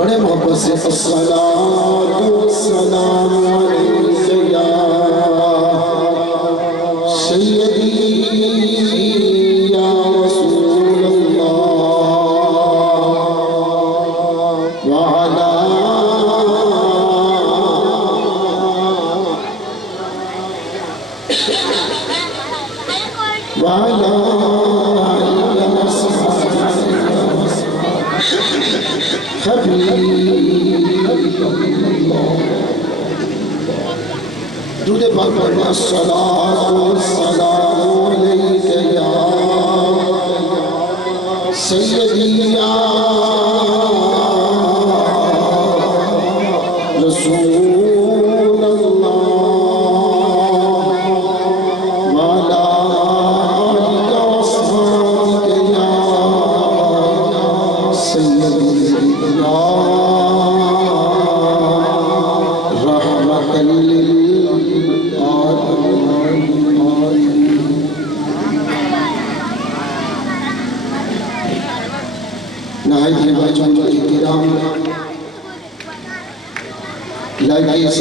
बड़े मोहब्बत से अस्सलातु वस्सलामु अलैका या सय्यदी या रसूल अल्लाह व अला दूध पाक अस्सलातु वस्सलामु अलैका या सय्यदी या रसूल अल्लाह व अला आलिका वअस्हाबिका या सय्यदी या रहमतल लिल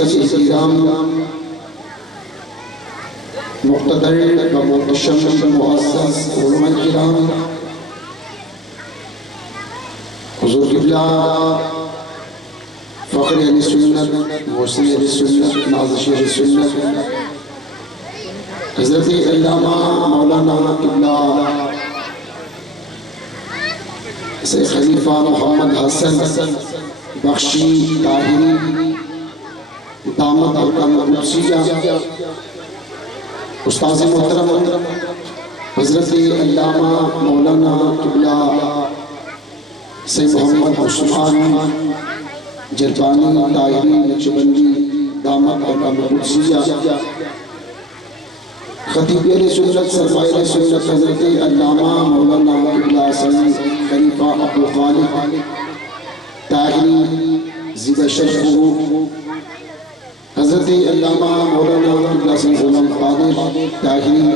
मुक़्तदर व मुहतशम मुअज़्ज़ज़ उलमा किराम हुज़ूर क़िबला फ़ख्र अहले सुन्नत मुहसिन अहले सुन्नत नाज़िश अहले सुन्नत हज़रत अल्लामा मौलाना क़िबला से खलीफा मोहम्मद हसन बख्शी ताहिरी दामत अल-कुद्सिया उस्ताद मोहतरम हज़रत अल्लामा मौलाना क़िबला से मोहम्मद उस्मान जरबानी ताहिरी नक्शबंदी दामत अल-कुद्सिया खतीब सुन्नत सरमाए सुन्नत हज़रत अल्लामा मौलाना क़िबला सईद खलीफा अबू खालिद ताहिरी ज़िदा शरफ़ुहु हज़रत अल्लामा मौलाना क़िबला सईद गुलाम क़ादिर ताहिरी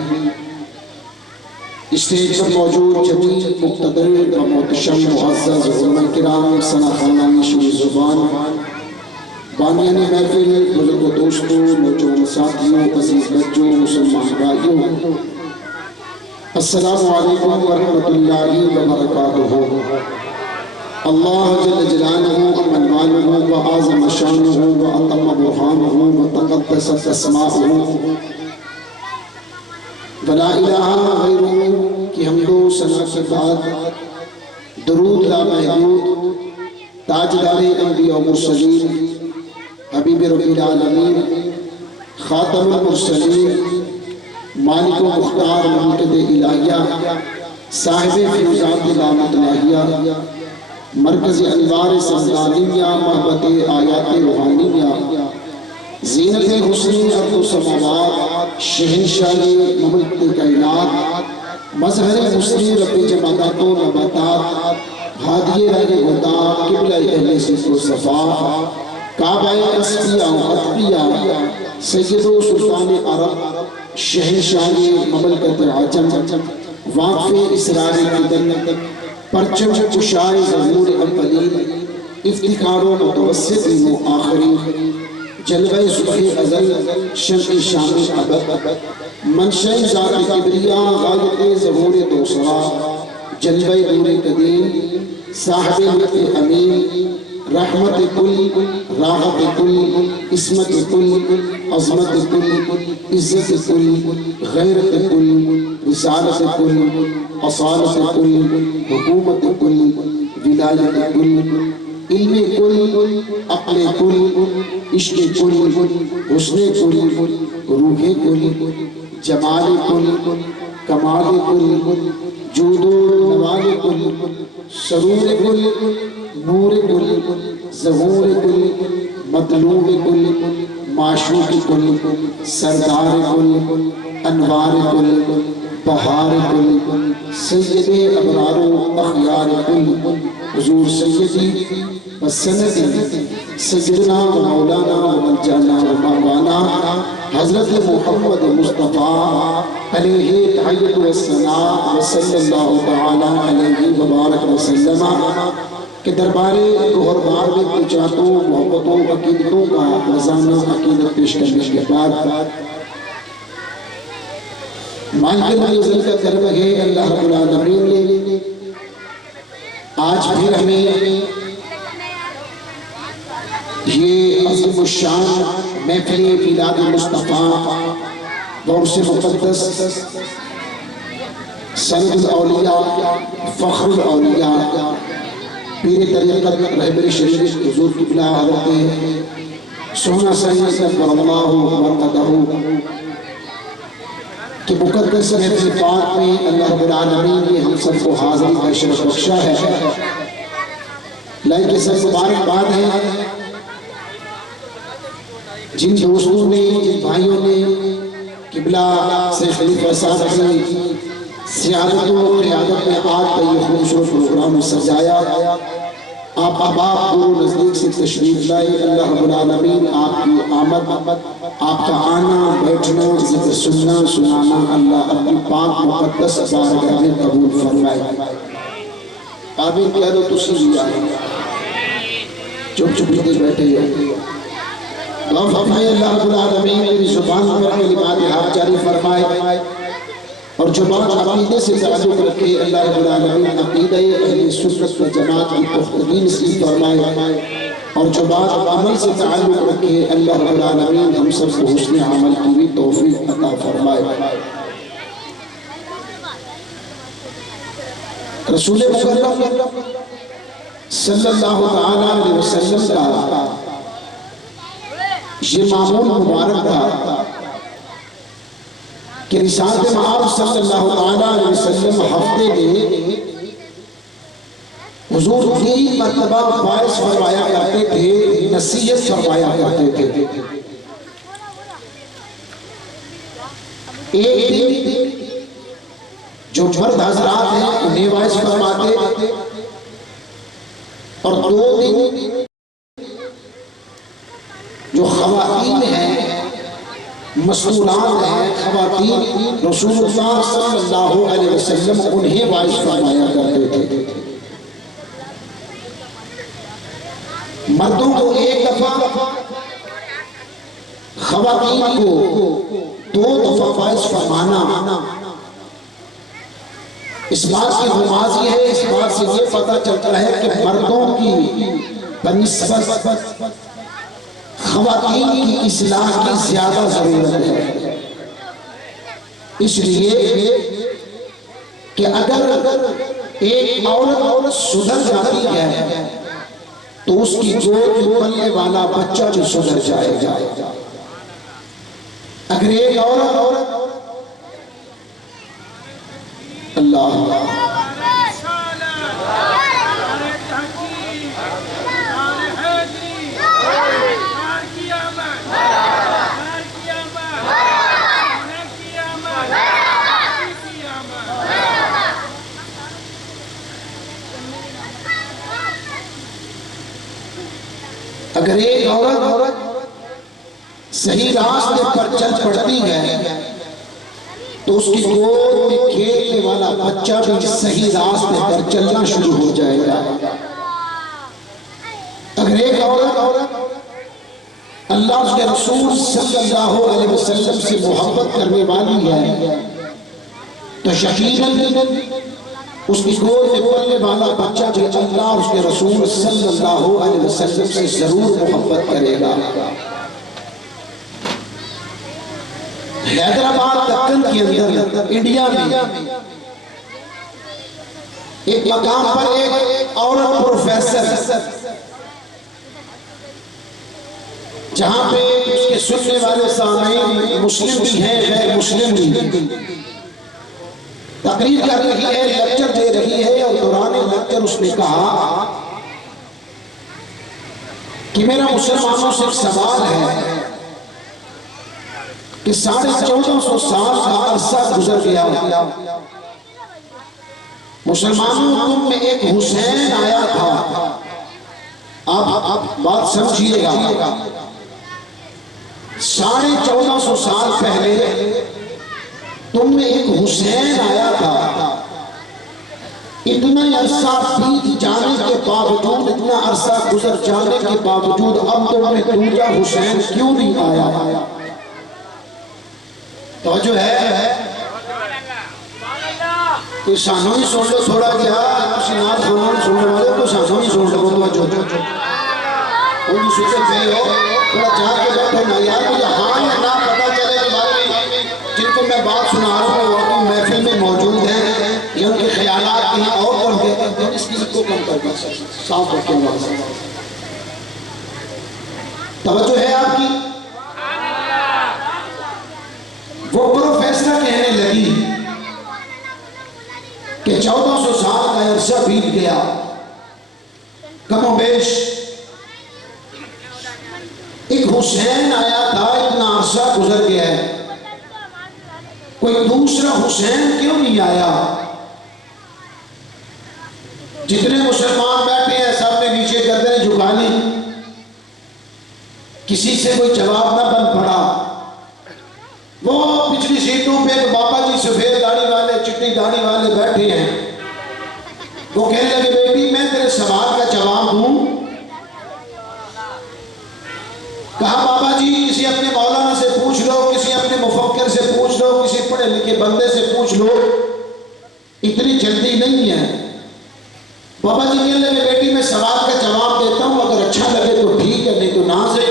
स्टेज पर मौजूद जमीन मुक़्तदर व मुहतशम मुअज़्ज़ज़ उलमा किराम सनाख़ाना निशीन ज़ुबान बानियान महफ़िल बुज़ुर्ग दोस्तों नौजवान साथियों अज़ीज़ बच्चों मुसलमान भाइयों अस्सलामु अलैकुम व रहमतुल्लाहि व बरकातुहू। अल्लाह जल्ल जलालुहु अमन वालुहु व आज़म शानुहुहु व अतम बुरहानुहुहु व तक़द्दसत अस्माउहु व ला इलाहा गैरुहु की हम्दो सना के बाद दुरूद लामहदूद ताजदार अंबिया व मुरसलीन हबीब रब्बिल आलमीन खातमुल मुरसलीन मालिक व मुख्तार मुनक़िद इलाहिया साहिब फ़िज़ात दामत लाहिया मरकज़ अनवार समदानिया महबत आयात रूहानिया ज़ीनत हुस्न अर्ज़ समावात शहंशाह मुल्क कायनात मज़हर हुस्न रब्ब जमादात व नबातात हादिए राह हुदा क़िबला अहले सिफ़ सफ़ा काबाए अस्फ़िया व अत्क़िया सय्यद सुल्तान अरब शहंशाह ममलकत आजम वाक़िफ़ इसरार क़दम परचम कुशाए ज़हूर अव्वलीन इफ्तिखार मुतवस्सितीन व आखिरीन जलवे सुबह अज़ल शर्क़ शाम अबद मनशा ज़ात किबरिया गायत ज़हूर दोसरा जलवे नूर कदीम साहिब लुत्फ़ अमीन रहमत कुल राहत कुल इस्मत कुल अज़मत कुल इज़्ज़त कुल गैरत कुल रिसालत कुल असालत कुल हुकूमत कुल विलायत कुल इल्म कुल अक़्ल कुल इश्क़ कुल हुस्न कुल रूह कुल जमाल कुल कमाल कुल जूद नवाल कुल सरूर कुल नूर कुल ज़हूर कुल मतलूब कुल माशूक़ कुल सरदार कुल अनवार कुल बहार कुल सय्यदे अबरार अख़यार कुल हुज़ूर सय्यदी व सनदी सय्यदना व मौलाना व मलजाना व मवाना हज़रत मुहम्मद मुस्तफ़ा अलैहि तहय्युत व सना व सल्लल्लाहु तआला अलैहि व बारक व सल्लम कि दरबारे गोहरबार में कुचातों मोहब्बतों अकीदतों का खजाना अकीदत पेश करने के बाद मालिक मुनज़्ज़ल का कर्म है अल्लाह रब्बुल आलमीन ने आज फिर हमें ये अज़ीमुश्शान महफ़िल मिलाद मुस्तफ़ा गौसे मुक़द्दस सनदुल औलिया फ़ख्रुल औलिया पीर तरीक़त रहबर शरीफ हुज़ूर क़िबला हज़रत सोहना सैयद नव्वरल्लाहु मरक़दहू कि मुक़द्दस महफ़िल पाक में अल्लाह रब्बुल आलमीन ने हम सबको हाज़िरी का शरफ़ बख्शा है। लाइक सब मुबारकबाद है जिन दोस्तों ने जिन भाइयों ने क़िबला से खलीफा साहब की सियादत व क़ियादत में आज का ये खूबसूरत प्रोग्राम सजाया। आप अहबाब गुरु नज़दीक से तशरीफ़ लाए। अल्लाह रब्बुल आलमीन आपकी आमद आपका आना बैठना ज़िक्र सुनना सुनाना अल्लाह अपनी पाक मुक़द्दस बारगाह में कबूल फरमाए। आमीन कह दो तुसी भी आए चुप चुप बैठे हो। अल्लाह रब्बुल आलमीन मेरी ज़ुबान पर कलिमात हक़ जारी फरमाए और ज़ुबान अक़ीदे से ताल्लुक़ रखे। अल्लाह रब्बुल आलमीन अक़ीदा अहले सुन्नत व जमात की पुख्तगी नसीब फरमाए और ज़ुबान अमल से ताल्लुक़ रखे। अल्लाह रब्बुल आलमीन हम सबको हुस्न अमल की भी तौफ़ीक़ अता फरमाए। रसूल मुकर्रम सल्लल्लाहु तआला अलैहि वसल्लम का ये मामूल मुबारक था कि रिसालत मआब सल्लल्लाहु तआला अलैहि वसल्लम हफ्ते में हुजूर 3 मरतबा वाइस फरमाया करते थे, नसीहत फरमाया करते थे। एक दिन जो मर्द हजरात हैं उन्हें वाइस फरमाते और 2 दिन जो ख़वातीन हैं मस्तूरात हैं ख़वातीन रसूलुल्लाह सल्लल्लाहु अलैहि वसल्लम उन्हें वाइस फरमाया करते थे। मर्दों को एक दफा ख़वातीन को 2 दफा वाइस फरमाना इस बात की नुमाज़ी है। इस बात से ये पता चलता है कि मर्दों की बनिस्बत ख़वातीन की इस्लाह की ज्यादा जरूरत है। इसलिए कि अगर एक औरत सुधर जाती है तो उसकी गोद में पलने वाला बच्चा भी सुधर जाएगा। अगर एक औरत अल्लाह अगर एक औरत सही रास्ते पर चल पड़ती है तो उसकी गोद में खेलने वाला बच्चा भी सही रास्ते पर चलना शुरू हो जाएगा। अगर एक औरत अल्लाह के रसूल सल्लल्लाहु अलैहि वसल्लम से मोहब्बत करने वाली है तो यकीनन उसकी गोद में पलने वाला बच्चा भी अल्लाह उसके रसूल सल्लल्लाहु अलैहि वसल्लम से जरूर मोहब्बत करेगा। हैदराबाद दक्कन के अंदर इंडिया में एक मकाम पर एक औरत प्रोफेसर जहां पे उसके सुनने वाले सामईन मुस्लिम भी हैं गैर मुस्लिम भी तकरीर कर रही है, लेक्चर दे रही है और दौरान लेक्चर उसने कहा कि मेरा मुसलमानों से एक सवाल है कि 1450 साल का अरसा गुजर गया, मुसलमानों तुम में एक हुसैन आया था। आप बात समझिएगा, 1450 साल पहले तुम में एक हुसैन आया था इतना अरसा बीत जाने के बावजूद, इतना अरसा गुजर जाने के बावजूद अब तो हमें दूजा हुसैन क्यों नहीं आया? तो जो है कोई सानू ही सुन लो थोड़ा जिहा, नाल सुनने वाले को सानू ही सुन लो जो उन सुते पे हो थोड़ा जाके बैठो ना यार, मुझे हाँ या ना पता चले कि भाई जिनको मैं बात सुना रहा हूँ वो महफिल में मौजूद हैं या उनके ख्यालात कहीं और बढ़ गए तो इस चीज को कम कर दो, साफ रखें वाला तवज्जो है आपकी। वो प्रोफेसर कहने लगी कि 1400 साल का अरसा बीत गया, कमोबेश एक हुसैन आया था, इतना अरसा गुजर गया है, कोई दूसरा हुसैन क्यों नहीं आया? जितने मुसलमान बैठे हैं सब ने नीचे गर्दनें झुका ली, किसी से कोई जवाब ना बन पड़ा। वो पिछली सीटों पे एक बाबा जी सफेद दाढ़ी वाले चिट्टी दाढ़ी वाले बैठे हैं, वो कहने लगे बेटी मैं तेरे सवाल का जवाब दूं? कहा बाबा जी किसी अपने मौलाना से पूछ लो, किसी अपने मुफक्किर से पूछ लो, किसी पढ़े लिखे बंदे से पूछ लो, इतनी जल्दी नहीं है। बाबा जी कहने लगे बेटी मैं सवाल का जवाब देता हूं, अगर अच्छा लगे तो ठीक है, नहीं तो ना से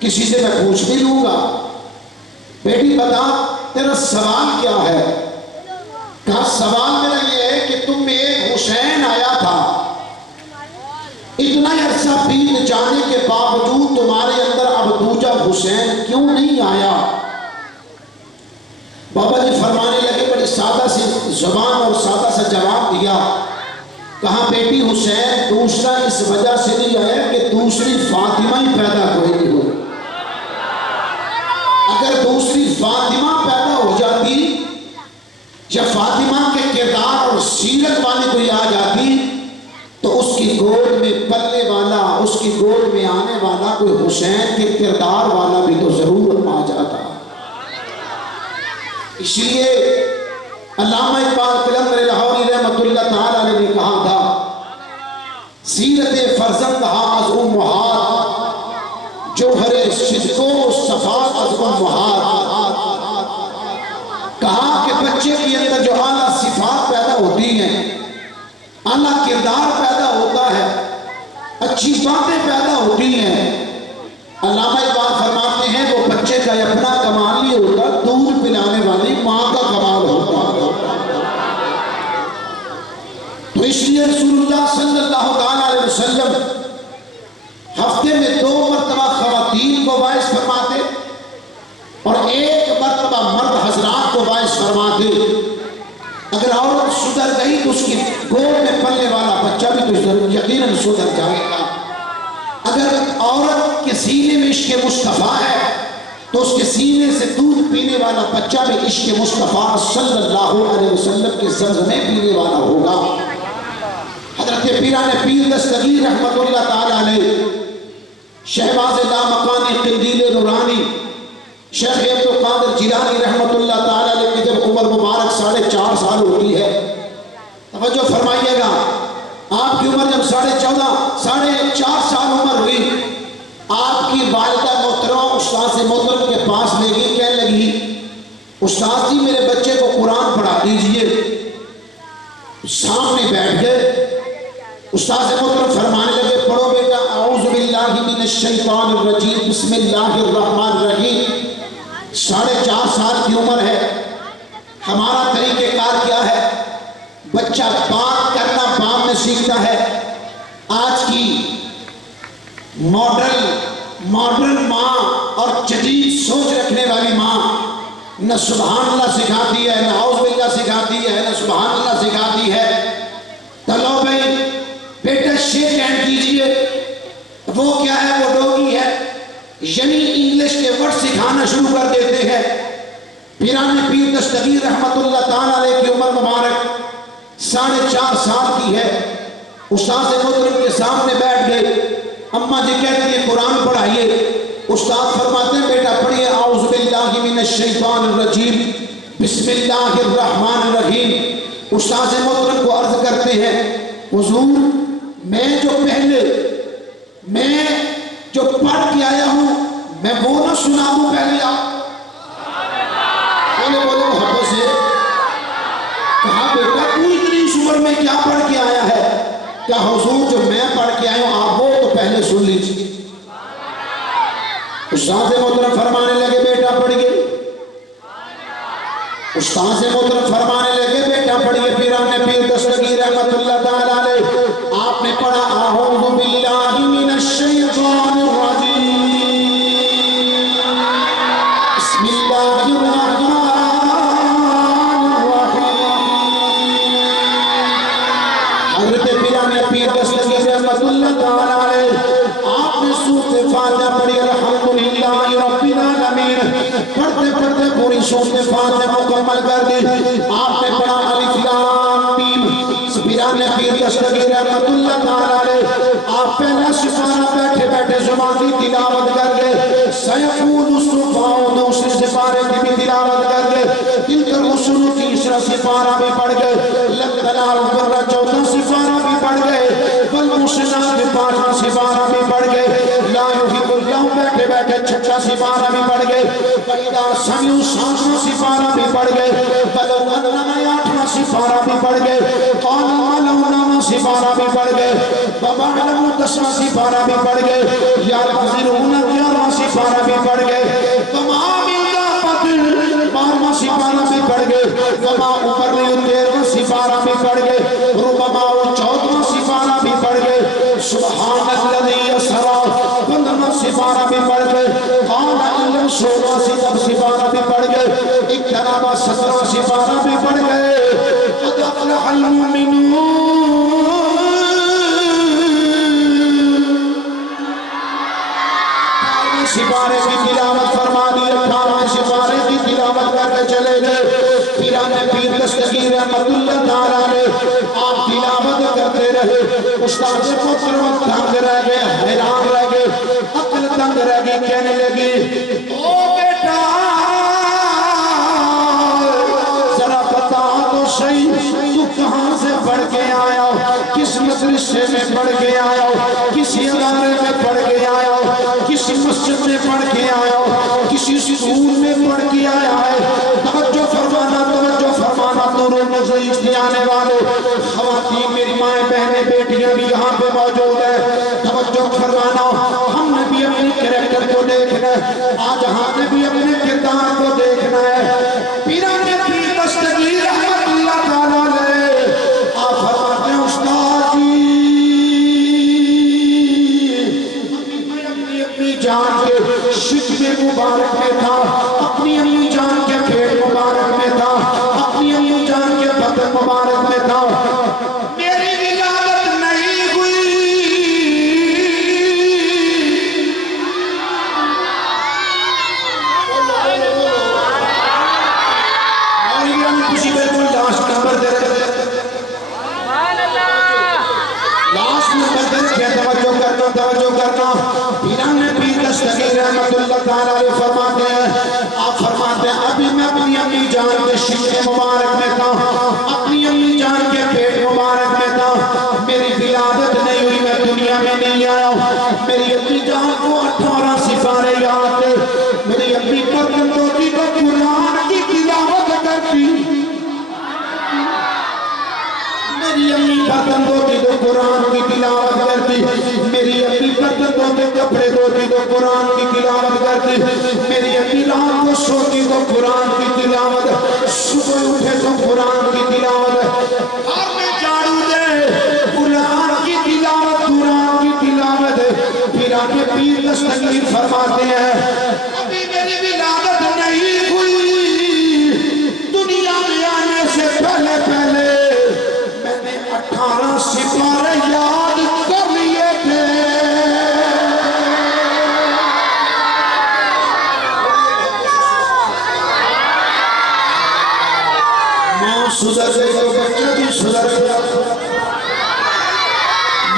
किसी से मैं पूछ भी लूंगा। बेटी बता तेरा सवाल क्या है? कहा सवाल मेरा ये है कि तुम में एक हुसैन आया था, इतना अरसा बीत जाने के बावजूद तुम्हारे अंदर अब दूजा हुसैन क्यों नहीं आया? बाबा जी फरमाने लगे, बड़ी सादा सी जुबान और सादा सा जवाब दिया। कहा बेटी हुसैन दूसरा इस वजह से नहीं आया कि दूसरी फातिमा ही पैदा कोई नहीं हो। अगर दूसरी फातिमा पैदा हो जाती या फातिमा के किरदार और सीरत वाली कोई आ जाती तो उसकी गोद में पलने वाला, उसकी गोद में आने वाला कोई हुसैन के किरदार वाला भी तो जरूर आ जाता। इसलिए अल्लामा इकबाल कलंदर लाहौरी रहमतुल्लाह तआला अलैह ने कहा था, सीरत फरजंद हाज उम्महात जोहरे सिद्को सफात अज उम्महात। कहा कि बच्चे के अंदर जो आला सिफात पैदा होती हैं, आला किरदार पैदा होता है, अच्छी बातें पैदा होती हैं, अल्लामा इकबाल फरमाते हैं वो बच्चे का अपना कमाल नहीं होता, दूध पिलाने वाली माँ का कमाल होता है। तो इसलिए रसूलुल्लाह सल्लल्लाहु अलैहि वसल्लम हफ्ते में 2 मरतबा खवातीन को वाइस फरमाते और 1 मरतबा मर्द हजरात को वाइस फरमाते। अगर औरत सुधर गई तो उसकी गोद में पलने वाला बच्चा भी तो यकीनन सुधर जाएगा। अगर औरत के सीने में इश्क मुस्तफ़ा है तो उसके सीने से दूध पीने वाला बच्चा भी इश्क मुस्तफ़ा सल्लल्लाहु अलैहि वसल्लम के ज़मज़मे पीने वाला होगा। हज़रत पीरान पीर दस्तगीर रहमतुल्लाह ताला अलैह, शहबाज़ लामकानी क़िंदील नूरानी शेख अब्दुल कादिर जिलानी रहमतुल्लाह ताला अलैह की जब उम्र मुबारक 4.5 साल होती है, तवज्जो फरमाइएगा, आपकी उम्र जब 4.5 साल उम्र हुई, आपकी वालिदा मोहतरमा उस्ताद से मोहतरम के पास ले गई, कहने लगी उस्ताद जी मेरे बच्चे को कुरान पढ़ा दीजिए। सामने बैठ गए, उस्ताद से मोहतरम फरमाने लगे पढ़ो बेटा, औज़ु बिल्लाहि मिनश शैतानिर रजीम बिस्मिल्लाहिर रहमानिर रहीम। 4.5 साल की उम्र है। हमारा तरीक़ेकार क्या है? बच्चा बात करना बाप में सीखता है। आज की मॉडर्न माँ और जदीद सोच रखने वाली माँ न सुभान अल्लाह सिखाती है, न औज़ बिल्लाह सिखाती है, न सुभान अल्लाह सिखाती है। तो लो भाई बेटा शेक हैंड कीजिए, वो क्या है? वो डोगी है, यानी इंग्लिश के वर्ड सिखाना शुरू कर देते हैं। पीरान पीर दस्तगीर रहमतुल्लाह ताला अलैह की उम्र मुबारक 4.5 साल की है। उस्ताद से मोहतरम के सामने बैठ गए, अम्मा जी कहती है कुरान पढ़ाइए। उस्ताद फरमाते हैं बेटा पढ़िए, औज़ु बिल्लाहि मिनश शैतानिर रजीम बिस्मिल्लाहिर रहमानिर रहीम। उस्ताद मोहतरम को अर्ज करते हैं, हुजूर मैं जो पढ़ के आया हूं मैं वो ना सुनाऊं पहले आप? बोले बोलो मोहब्बत से। कहा बेटा तू इतनी इस उम्र में क्या पढ़ के आया है? क्या हुजूर जो मैं पढ़ के आया हूं आप वो तो पहले सुन लीजिए। उस्ताद मोहतरम फरमाने लगे बेटा पढ़िए। उस्ताद मोहतरम फरमाने लगे बेटा पढ़िए। पीर दस्तगीर रहमतुल्लाह ताला अलैह आपने पढ़ा अऊज़ु बिल्लाहि मिनश शैतानिर रजीम बिस्मिल्लाहिर रहमानिर रहीम। पीर दस्तगीर रहमतुल्लाह ताला अलैह आपने सूरत फातिहा पढ़ी अल्हम्दुलिल्लाहि रब्बिल आलमीन। पढ़ते पढ़ते पूरी सूरत फातिहा मुकम्मल कर दी। आपने पढ़ा अलिफ लाम मीम। पीर दस्तगीर रहमतुल्लाह ताला अलैह आप पहला सिपारा बैठे बैठे ज़ुबान की तिलावत कर गए। सयक़ूलु सुफ़ाउ दूसरे सिपारे की भी तिलावत कर गए। तिलकल रुसूल तीसरा सिपारा भी पढ़ गए। लल्लाल बर्रा चौथा सिपारा भी पढ़ गए। वल मुहसिनात पांचवा सिपारा भी पढ़ गए। ला युहिब्बुल्लाह बैठे बैठे छठा सिपारा भी पढ़ गए। वइदा समिउ सातवां सिपारा भी पढ़ गए। वलो अन्नमा आठवां सिपारा भी पढ़ गए। कौन मालूम सिपारा भी पढ़ गए। बाबा अलम दसवां सिपारा भी पढ़ गए। या हज़िरून 11वां सिपारा भी पढ़ गए। तमाम बारहवां सिपारा भी पढ़ गए। वमा ऊपर 13वां सिपारा भी पढ़ गए। रुबमा 14वां सिपारा भी पढ़ गए। सुब्हानल्लज़ी असरा 15वां सिपारा भी पढ़ गए। क़ाला इल्लम 16वां सिपारा भी पढ़ गए। इक़्तरबा 17वां सिपारा भी पढ़ गए। क़द अफ़लहल मुमिनून सिपारे की तिलावत फरमा दी। 18वें सिपारे की तिलावत करके चले गए। पीर दस्तगीर रहमतुल्लाह ताला अलैह आप तिलावत करते रहे। उस्ताद मोहतरम दंग रह गए, हैरान रह गए, अक्ल दंग रह गई। कहने लगी ओ बेटा जरा बता तो सही तू कहां से पढ़ के आया हो? किस मदरसे में पढ़ के आया हो? किसी इदारे में पढ़ के आया हो? किसी मस्जिद में पढ़ के आया हो? किसी स्कूल में पढ़ के आया है? तवज्जो फरमाना नूरुल नज़र से आने वाले ख़वातीन मेरी माएँ बहनें बेटियां भी यहाँ पे मौजूद है। तवज्जो फरमाना हमने भी अपने कैरेक्टर को देखना है। आज हमने भी अपने किरदार को देखना है। पीराने पीर दस्तगीर रहमतुल्लाह ताला अलैह आप फरमाते हैं उस्ताद जी अपनी जान के शिकवे मुबारक में था, अपनी अम्मी जान के पेट मुबारक में था, अपनी अम्मी जान के बदन मुबारक में था। मेरी विलादत नहीं हुई। और ये हम खुशी बिल्कुल लास्ट नंबर दे रहे हैं। लास्ट नंबर दे रहे हैं। तवज्जो करना। पीराने पीर दस्तगीर रहमतुल्लाह ताला अलैह फरमाते हैं आप फरमाते हैं अभी मैं अपनी अम्मी जान के शिकवे मुबारक में था, अपनी अम्मी जान के पेट मुबारक में था। मेरी विलादत नहीं हुई, मैं दुनिया में नहीं आया। मेरी अम्मी जान को 18 सिपारे याद थे। मेरी अम्मी परकंदोती को कुरान की तिलावत करती। मेरी अम्मी बर्तन धोती तो कुरान की तिलावत करती। मेरी अम्मी बर्तन धोते कपड़े धोती तो कुरान की तिलावत करती। मेरी अम्मी रात को सोती तो कुरान की तिलावत, सुबह उठे तो कुरान की तिलावत, और में झाड़ू दे कुरान की तिलावत, कुरान की तिलावत। फिर आके पीर दस्तगीर फरमाते हैं अभी मेरी विलादत नहीं हुई। दुनिया में आने से पहले पहले 18 सिपारे याद कर लिए थे। माँ सुधर गई तो बच्चे भी सुधर गया।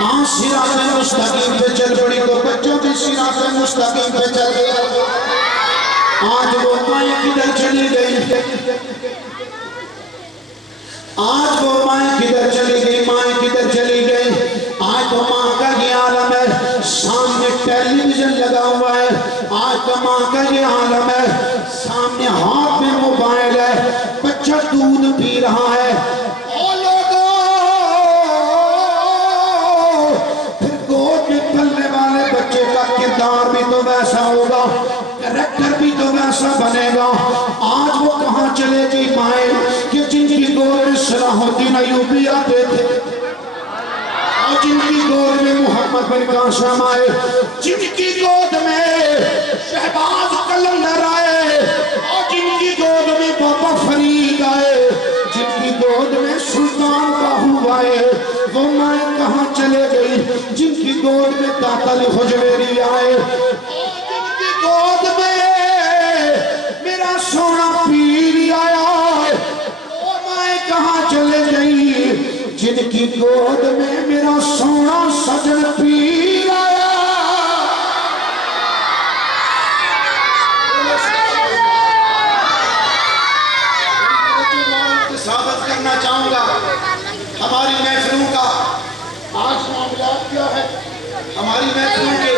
माँ सिरात मुस्तकीम पे चल पड़ी तो बच्चों की सिरात मुस्तकीम पे चल गया। आज वो माँ किधर चली गई? आज वो माँ किधर चली गई, माँ किधर चली गई। आज तो माँ का ये आलम है, सामने टेलीविजन लगा हुआ है। आज तो माँ का ये आलम है, सामने हाथ में मोबाइल है, बच्चा दूध पी रहा है। ओ लोगों, फिर गोद में पलने वाले बच्चे का किरदार भी तो वैसा होगा, कैरेक्टर भी तो वैसा बनेगा। आज वो कहाँ चले गई माए कि जिनकी गोद में सलाहुद्दीन अय्यूबी आते थे, और जिनकी गोद में मोहम्मद बिन कासिम आए, जिनकी गोद में शहबाज कलंदर आए, और जिनकी गोद में बाबा फरीद आए, जिनकी गोद में सुल्तान बाहू आए, वो माए कहाँ चले गई। जिनकी गोद में तातल हुजवेरी आए, जिनकी गोद में मेरा सोना पीर आया, वो माए कहाँ चले गई। जिनकी गोद में मेरा सोना सजन पीर आया। साबित करना चाहूंगा हमारी महफिलों का आज मामलात क्या है, हमारी महफिलों के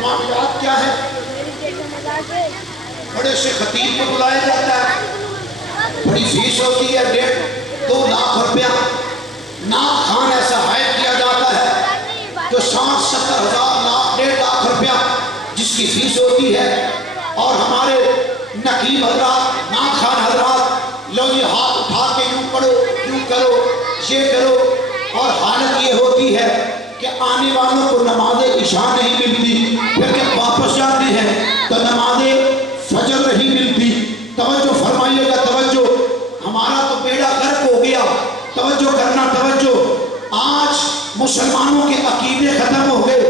मामलात क्या है। बड़े से खतीब को बुलाया जाता है, बड़ी फीस होती है 1.5-2 लाख रुपया। नाक खान ऐसा हायर किया जाता है तो 60-70 हज़ार लाख 1.5 लाख रुपया जिसकी फीस होती है। और हमारे नकीब हजरात, नाक खान हजरात, लो ये हाथ उठा के यूं पढ़ो, यूं करो, ये करो। और हालत ये होती है कि आने वालों को नमाज इशा नहीं मिलती, फिर जब वापस जाते हैं तो नमाज फजर नहीं मिलती। तवज्जो फरमाइएगा, तवज्जो, हमारा तो बेड़ा गर्क हो गया। तवज्जो करना, तवज्जो। आज मुसलमानों के अकीदे खत्म हो गए,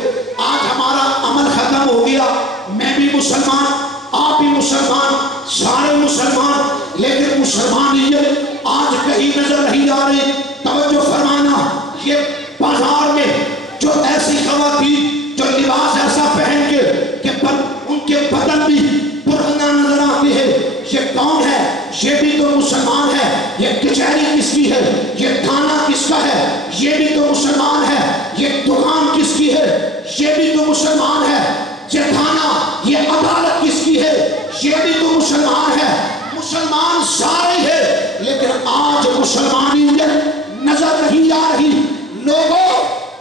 आज हमारा अमल खत्म हो गया। मैं भी मुसलमान, आप भी मुसलमान, सारे मुसलमान, लेकिन मुसलमानियत आज कहीं नजर नहीं आ रही। तवज्जो फरमाना, ये बाजार में जो ऐसी खवातीन जो लिबास ऐसा पहन के उनके बदन भी पुराना नजर आते हैं, ये कौन है? ये भी तो मुसलमान है। ये कचहरी किसकी है? ये थाना किसका है? ये भी तो मुसलमान है। ये दुकान किसकी है? ये भी तो मुसलमान है। ये थाना, ये अदालत किसकी है? ये भी तो मुसलमान है। मुसलमान सारे हैं, लेकिन आज मुसलमानियत नजर नहीं आ रही। लोगों,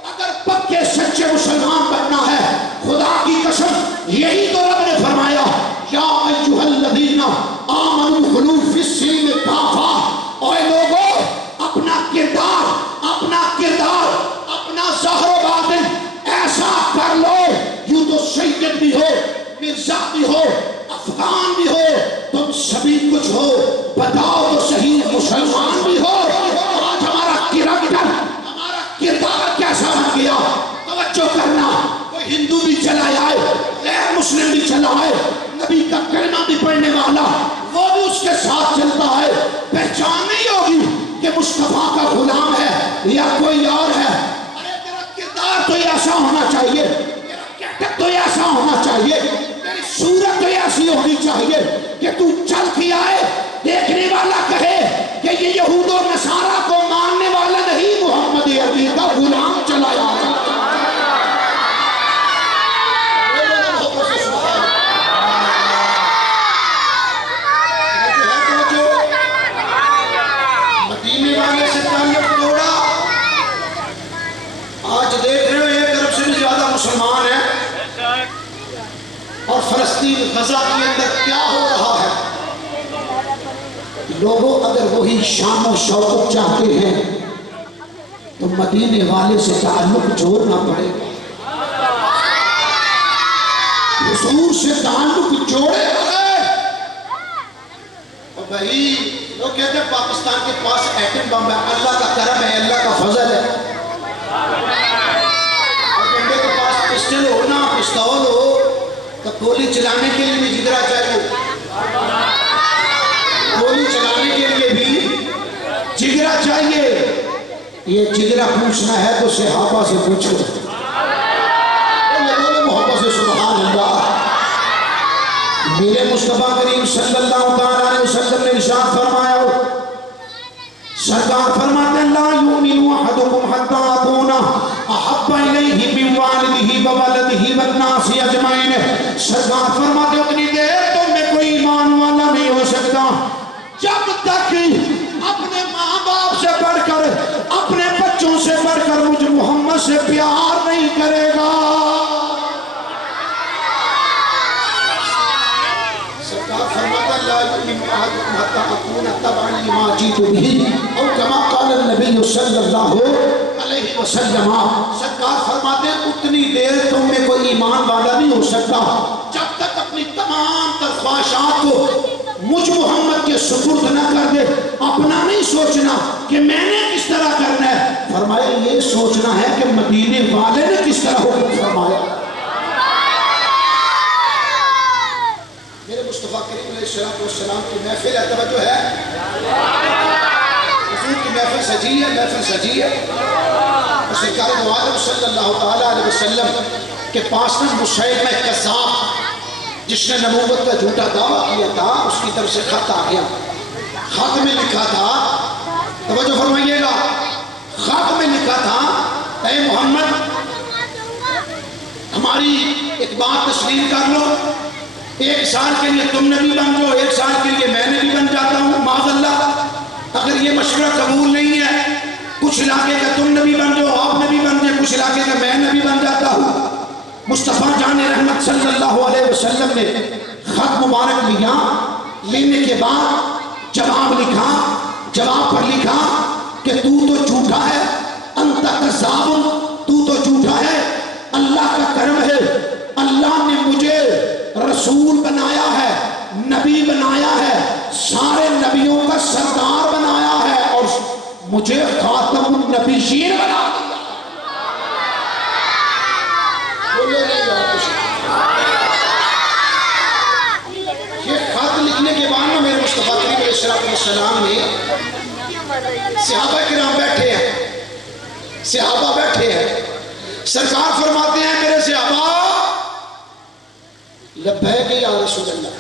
अगर पक्के सच्चे मुसलमान बनना है, खुदा की कसम, यही तो रब ने फरमाया, या अय्युहल्लज़ीना आमनू खुलू फिस्सिल्म काफा। और लोगों, अपना किरदार, अपना ज़ाहिर बातिन ऐसा कर लो, यूं तो सैयद भी हो, मिर्जा भी हो, अफगान भी हो, तुम सभी कुछ हो, बताओ तो सही मुसलमान भी हो। आज हमारा किरदार कैसा बन गया? तवज्जो करना, कोई हिंदू भी चला आए, गैर मुस्लिम भी चला आए, नबी का कलमा भी पढ़ने वाला, वो भी उसके साथ चलता है, पहचान नहीं होगी कि मुस्तफा का गुलाम है या कोई और है। अरे तेरा किरदार तो ऐसा होना चाहिए, तेरा कैरेक्टर तो ऐसा होना चाहिए, तेरी सूरत तो ऐसी होनी चाहिए कि तू चल के आए, देखने वाला कहे कि ये यहूद और नसारा को मानने वाला नहीं, मोहम्मद अरबी का गुलाम चला जा रहा है। आज देख रहे हो 1 अरब से भी ज्यादा मुसलमान है, और फलस्तीन गजा के अंदर क्या हो रहा है। लोगों, अगर वही शान और शौकत चाहते हैं तो मदीने वाले से ताल्लुक जोड़ना पड़ेगा, हुजूर से ताल्लुक जोड़े। और भाई लोग कहते हैं पाकिस्तान के पास एटम बम है, अल्लाह का करम है, अल्लाह का फजल है। और बंदे के पास पिस्टल हो ना, पिस्तौल हो, तो गोली चलाने के लिए भी जिगरा चाहिए, गोली चलाने के लिए भी जिगरा चाहिए। ये जिगरा पूछना है तो सहाबा से पूछो, बोले मोहब्बत से सुभान अल्लाह। मेरे मुस्तफा करीम सल्लल्लाहु अलैहि वसल्लम ने इरशाद फरमाया, सरकार अहब्बा इलैहि मिन वालिदिही व वलदिही वन्नासि अजमईन। सरकार फरमाते उतनी देर तो मैं कोई ईमान वाला नहीं हो सकता जब तक अपने माँ बाप से बढ़कर, अपने बच्चों से बढ़कर मुझे मोहम्मद से प्यार नहीं करेगा। सरकार फरमाता ला युमिनु अहदुकुम हत्ता अकूना तबअन लिमा जीतु बिही औ कमा क़ाल नबी सल्लल्लाहु अलैहि वसल्लम। सरकार फरमाते हैं उतनी देर तुम में कोई ईमान वाला नहीं हो सकता जब तक अपनी तमाम ख्वाहिशात को मुझ मोहम्मद के सुपुर्द न कर दे। अपना नहीं सोचना कि मैंने किस तरह करना है, फरमाया ये सोचना है कि मदीने वाले ने किस तरह हुक्म फरमाया। मेरे मुस्तफा करीम अलैहिस्सलाम की महफिल है, तवज्जो है, हुजूर की महफिल सजी है, महफिल सजी है। और सरकार दो आलम सल्लल्लाहु तआला अलैहि वसल्लम के पास में मुसैलमा कज़्ज़ाब जिसने नबूवत का झूठा दावा किया था, उसकी तरफ से खत आ गया। खत में लिखा था, तवज्जो फरमाइएगा, खत में लिखा था, ऐ मोहम्मद हमारी एक बात तस्लीम कर लो, 1 साल के लिए तुम नबी बन जाओ, 1 साल के लिए मैं नबी बन जाता हूँ माज़अल्लाह। अगर ये मशवरा कबूल नहीं है, कुछ इलाके का तुम नबी बन जाओ, आप नबी बन जाए, कुछ इलाके का मैं नबी बन जाता हूँ। मुस्तफ़ा जाने रहमत सल्लल्लाहु अलैहि वसल्लम ने खत मुबारक लिया, लेने के बाद जवाब लिखा, जवाब पर लिखा कि तू तो झूठा है, अंत कज़्ज़ाब, तू तो झूठा है, अल्लाह का करम है, अल्लाह ने मुझे रसूल बनाया है, नबी बनाया है, सारे नबियों का सरदार बनाया है और मुझे खातमुन नबिय्यीन बना दिया। ये खत लिखने के बाद में मेरे मुस्तफा करीम अलैहिस्सलाम ने सहाबा किराम बैठे हैं, सहाबा बैठे हैं, सरकार फरमाते हैं मेरे सहाबा लब्बैक या रसूल अल्लाह।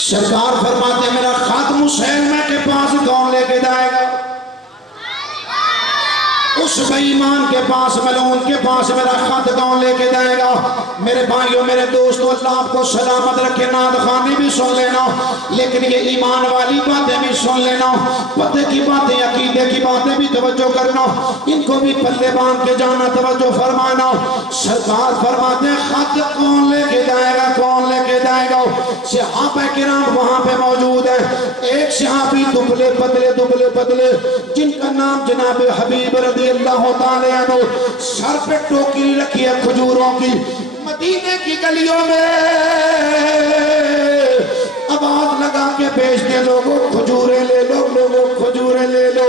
सरकार फरमाते हैं मेरा खत मुसैलमा के पास कौन लेके जाएगा? उस बेईमान के पास, मलऊन के पास मेरा खत कौन लेके जाएगा? मेरे भाइयों, मेरे दोस्तों, अल्लाह आपको सलामत रखे। नाद खानी भी सुन लेना, लेकिन ये ईमान वाली बातें भी सुन लेना, पते की बातें, अकीदे की बातें भी तवज्जो करना, इनको भी पल्ले बांध के जाना, तवज्जो फरमाना। सरकार फरमाते हैं खत कौन लेके जाएगा, कौन लेके जाएगा? सहाबा किराम वहां पे मौजूद है। एक सहाबी दुबले पतले जिनका नाम जनाब हबीब रज़ी अल्लाह ताला अन्हु, सर पे टोकरी रखी है खजूरों की, मदीने की गलियों में आवाज लगा के बेचते, लोगों खजूरें ले लो, लोगों खजूरें ले लो।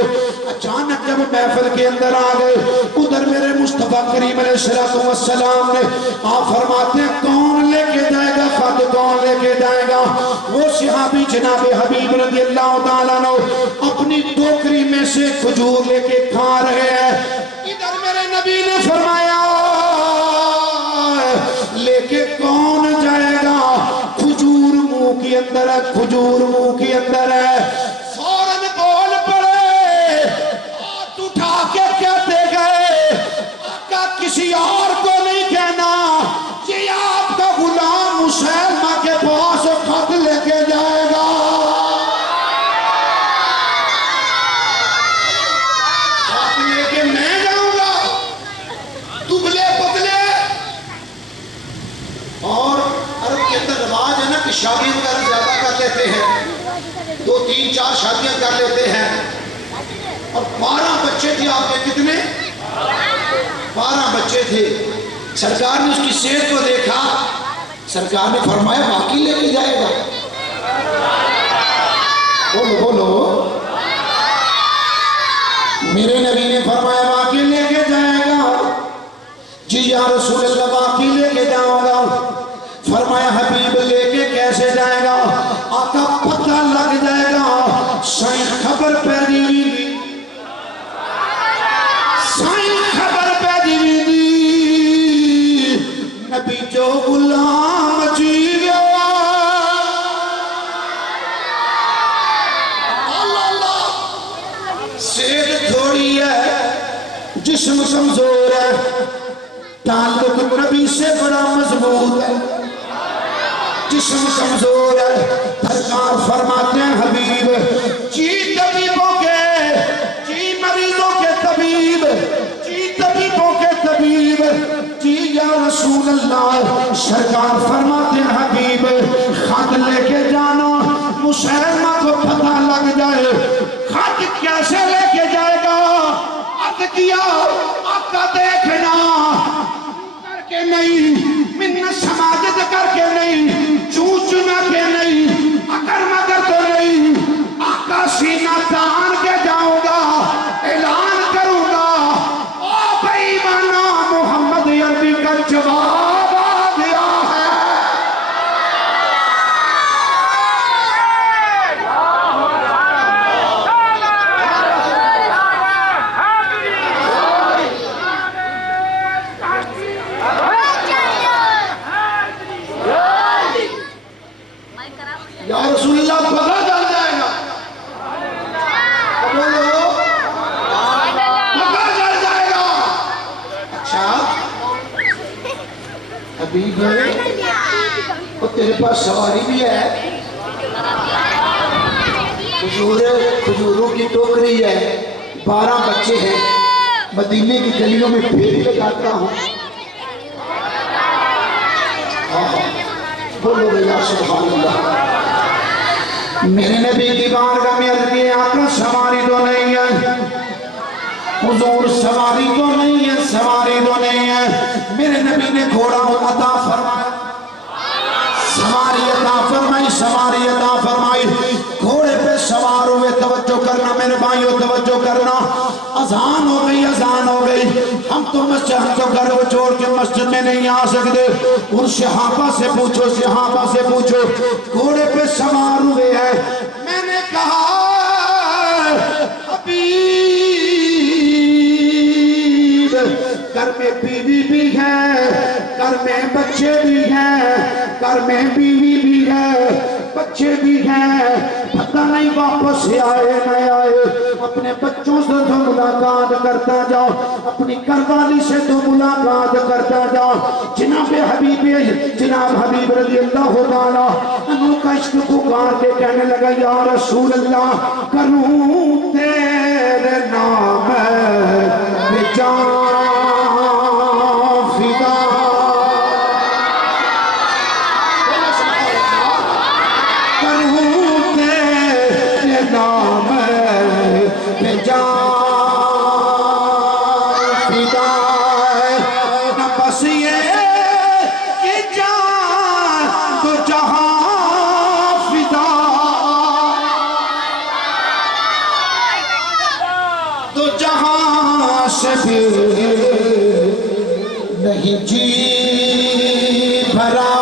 अचानक जब महफिल के अंदर आ गए, उधर मेरे मुस्तफा करीम अलैहिस्सलाम ने आप फरमाते हैं कौन लेके जाएगा खत, कौन लेके जाएगा? वो सहाबी जनाब हबीब रज़ी अल्लाह ताला अन्हु अपनी टोकरी में से खजूर लेके खा रहे हैं। इधर मेरे नबी ने फरमाया लेके कौन जाएगा? खजूर मुंह के अंदर है, खजूर मुंह के अंदर है। फौरन बोल पड़े, हाथ उठा के कहते गए आका किसी और को नहीं कहना, ये आपका गुलाम मुसैलमा के पास खत लेके जाएगा। खत लेके मैं जाऊंगा, दुबले पतले। और अरब के अंदर रवाज है ना कि शादियां वगैरह ज्यादा कर लेते हैं, 2, 3, 4 शादियां कर लेते हैं। और 12 बच्चे थे आपके, कितने? 12 बच्चे थे। सरकार ने उसकी सेहत को देखा, सरकार ने फरमाया बाकी लेके जाएगा। बोलो बोलो, मेरे नबी ने फरमाया बाकी लेके जाएगा। जी या रसूल अल्लाह बाकी लेके जाऊंगा। फरमाया हबीब लेके कैसे जाएगा? आका पता लग जाएगा, साईं खबर पैदी हुई, साईं खबर पैदी हुई, नबी जो गुलाम जी गया। अल्लाह सेहत थोड़ी है, कमजोर है, ताल्लुक नबी से बड़ा मजबूत है। जिस्म कमजोर है, सरकार फरमाते हैं हबीब जी तबीबों के, जी मरीजों के तबीब, जी तबीबों के तबीब, जी या रसूल अल्लाह। सरकार फरमाते हैं हबीब खत लेके जाना, मुसलमा को पता लग जाए। खत कैसे लेके जाएगा? अर्ज किया आका देखना करके नहीं, मिन्नत समाजत करके नहीं, चूच ना के नहीं, अकर मगर तो नहीं, आका सीना तान के जाऊंगा, ऐलान करूंगा ओ बेईमाना मोहम्मद अरबी का जवाब आ गया है। या रसूलुल्लाह पता चल जाएगा, बोलो पता चल जाएगा। अच्छा हबीब वो तेरे पास सवारी भी है, खजूरों की टोकरी है, 12 बच्चे हैं, मदीने की गलियों में फेरी लगाता हूँ। बोलो भैया सुभान अल्लाह। मेरे नबी की बारगाह में अर्ज़ किया आका सवारी तो नहीं है, हुजूर सवारी तो नहीं है, सवारी तो नहीं है। मेरे नबी ने घोड़ा अता फरमाया, सवारी अता फरमाई, सवारी अता फरमाई। घोड़े पे सवार हुए, तवज्जो करना मेरे भाइयों, तवज्जो करना। अजान हो गई, अजान हो गई। हम तो मस्जिद, हम तो घर को छोड़ के मस्जिद में नहीं आ सकते। उन सहाबा से पूछो, सहाबा से पूछो, घोड़े पे सवार हुए हैं। मैंने कहा घर में बीवी भी है, घर में बच्चे भी हैं, घर में बीवी भी है, बच्चे भी हैं, पता नहीं वापस से आए न आए। अपने बच्चों से तो मुलाकात करता जाओ, अपनी घरवाली से तो मुलाकात करता जाओ। जनाब हबीब रज़ी अल्लाह ताला अन्हु का इश्क पुकार के कहने लगा या रसूल अल्लाह करूं तेरे नाम पे जान फिदा, करूं तेरे नाम पे जान फिदा। न बस ये कि जान तो जहां फिदा, तो जहां से भी नहीं जी भरा।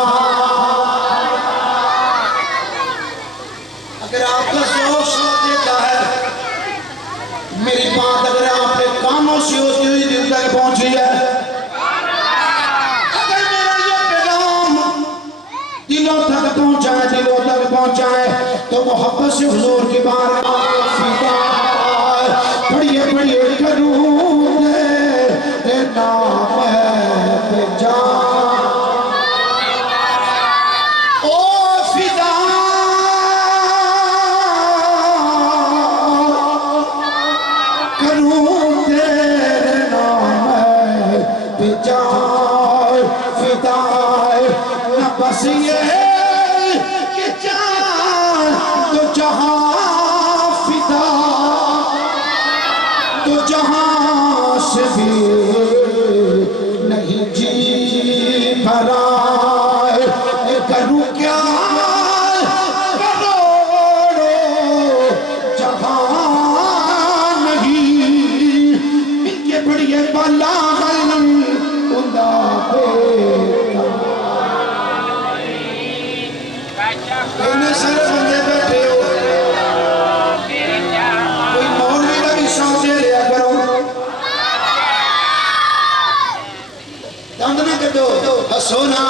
अगर आपका जोश हो देता है, मेरी बात अगर आपके कानों से होती हुई दिल तक पहुंची है, अगर मेरा ये पैगाम दिलों तक पहुंचाए, दिलों तक पहुंचाए, तो मोहब्बत से हुजूर की बारगाह में फिदा पढ़िए पढ़िए करूं तेरे नाम पे जान। ओ फिदा करूं तेरे नाम पे जान फिदा। न बस ये कि जान तो जहां फिदा, तो जहां से भी नहीं जी भरा। करूं क्या करोड़ों जहां नहीं, इनके बड़िए बाला खुदा इतने सारे बंदे बैठे हो, कोई मौलवी का भी समझे लिया करो, दंद ना कटो, हसो ना।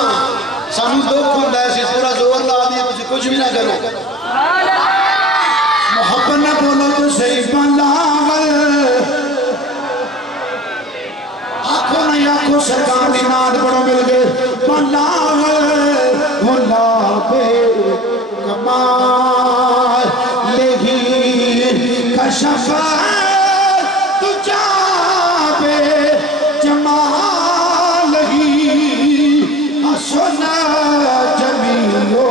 सानू दुख होता है, पूरा जोर ला दिया, तुम कुछ भी ना करो। मोहब्बत ना बोलो तो सही बाला आखो सरकार दी नाद बड़ो मिल गए बल्ला भोला पे कमाल लेही कशफ तुझा पे जमाल ही हसना जमीलो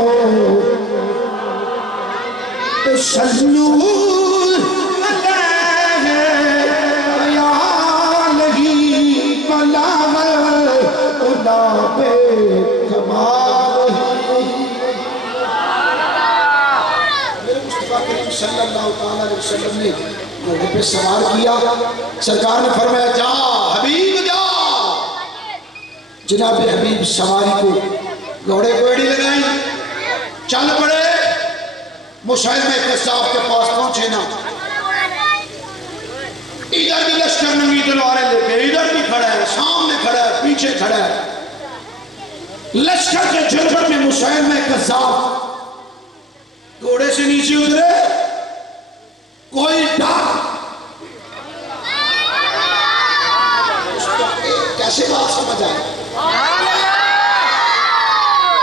सल्लू ने घोड़े पे सवार किया। सरकार ने फरमाया जा हबीब जा। जनाब हबीब सवारी को घोड़े को एड़ी लगाई, चल पड़े। मुसैलमा कज़्ज़ाब के पास पहुंचे ना, इधर भी लश्कर नंगी तलवारें लेके, इधर भी खड़ा है, सामने खड़ा है, पीछे खड़ा है। लश्कर के झुंड में मुसैलमा कज़्ज़ाब घोड़े से नीचे उतरे। कोई डर, कैसे बात समझ आए?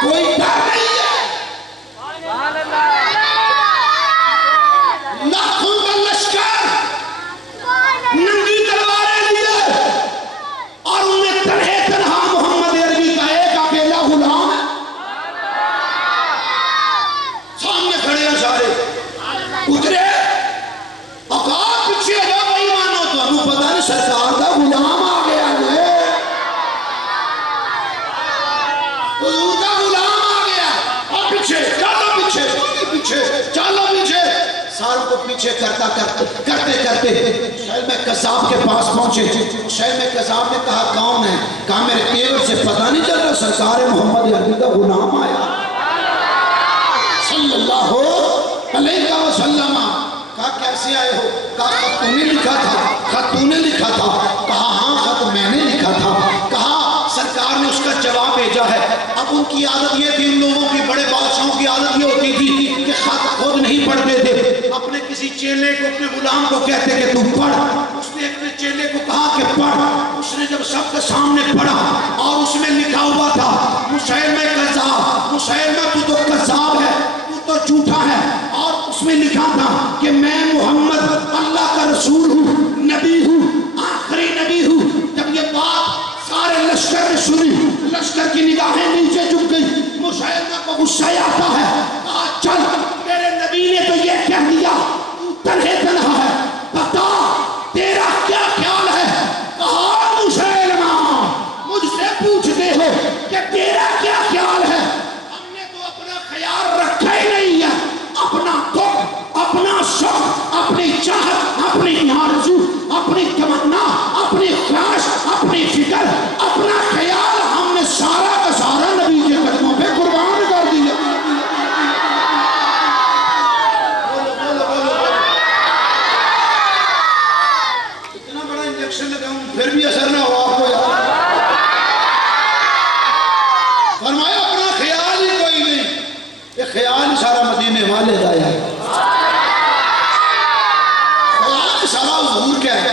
कोई डर नहीं है, लाखों का लश्कर नंगी तलवारें लिए और उनमें तन्हे तन्हा मोहम्मद अरबी का एक अकेला गुलाम है। सामने खड़े हैं सारे, उतरे पीछे जो भाई मानो तो पता नहीं सरकार का गुलाम आ गया है, गुलाम आ गया। और पीछे चलो, पीछे पीछे चलो, पीछे सारों को पीछे करते करते मुसैलमा कज़्ज़ाब के पास पहुंचे। मुसैलमा कज़्ज़ाब ने कहा कौन है? कहा मेरे तेवर से पता नहीं चल रहा सरकार मोहम्मद अरबी का गुलाम आया सल्लल्लाहु अलैहि वसल्लम। कहा कैसे आए हो? कहा खत तूने लिखा था। खत तूने लिखा था? कहा हाँ खत मैंने लिखा था। कहा सरकार ने उसका जवाब भेजा है। अब उनकी आदत ये थी, उन लोगों की, बड़े बादशाहों की आदत ये होती थी कि खत खुद नहीं पढ़ते थे, अपने किसी चेले को, अपने गुलाम को कहते कि तू पढ़। उसने अपने चेले को कहा कि पढ़। उसने जब सबके सामने पढ़ा और उसमें लिखा हुआ था मुसैलमा कज़्ज़ाब, मुसैलमा तू तो कज़्ज़ाब है, तू तो झूठा है। और उसमें लिखा था कि मैं मोहम्मद अल्लाह का रसूल हूँ, नबी हूँ, आखिरी नबी हूँ। जब ये बात सारे लश्कर ने सुनी, लश्कर की निगाहें नीचे झुक गई। मुसैलमा को गुस्सा आता है, कहा चल मेरे नबी ने तो ये कह दिया, तू तन्हे तन्हा है, बता तेरा क्या ख्याल है? कहा मुसैलमा मुझसे पूछते हो कि तेरा क्या ख्याल है? हमने तो अपना ख्याल रखा ही नहीं है। अपना दुख, अपना शौक, अपनी चाहत, अपनी आरज़ू, अपनी तमन्ना, अपनी ख्वाहिश, अपनी फिक्र, अपना ख्याल हमने सारा का सारा नबी के कदमों पे कुर्बान कर दिया। इतना बड़ा इंजेक्शन लगाऊं फिर भी असर ना हो आपको। फरमाया अपना ख्याल ही कोई नहीं, ये ख्याल सारा मदीने वाले का है। ख्याल सारा हुजूर का है।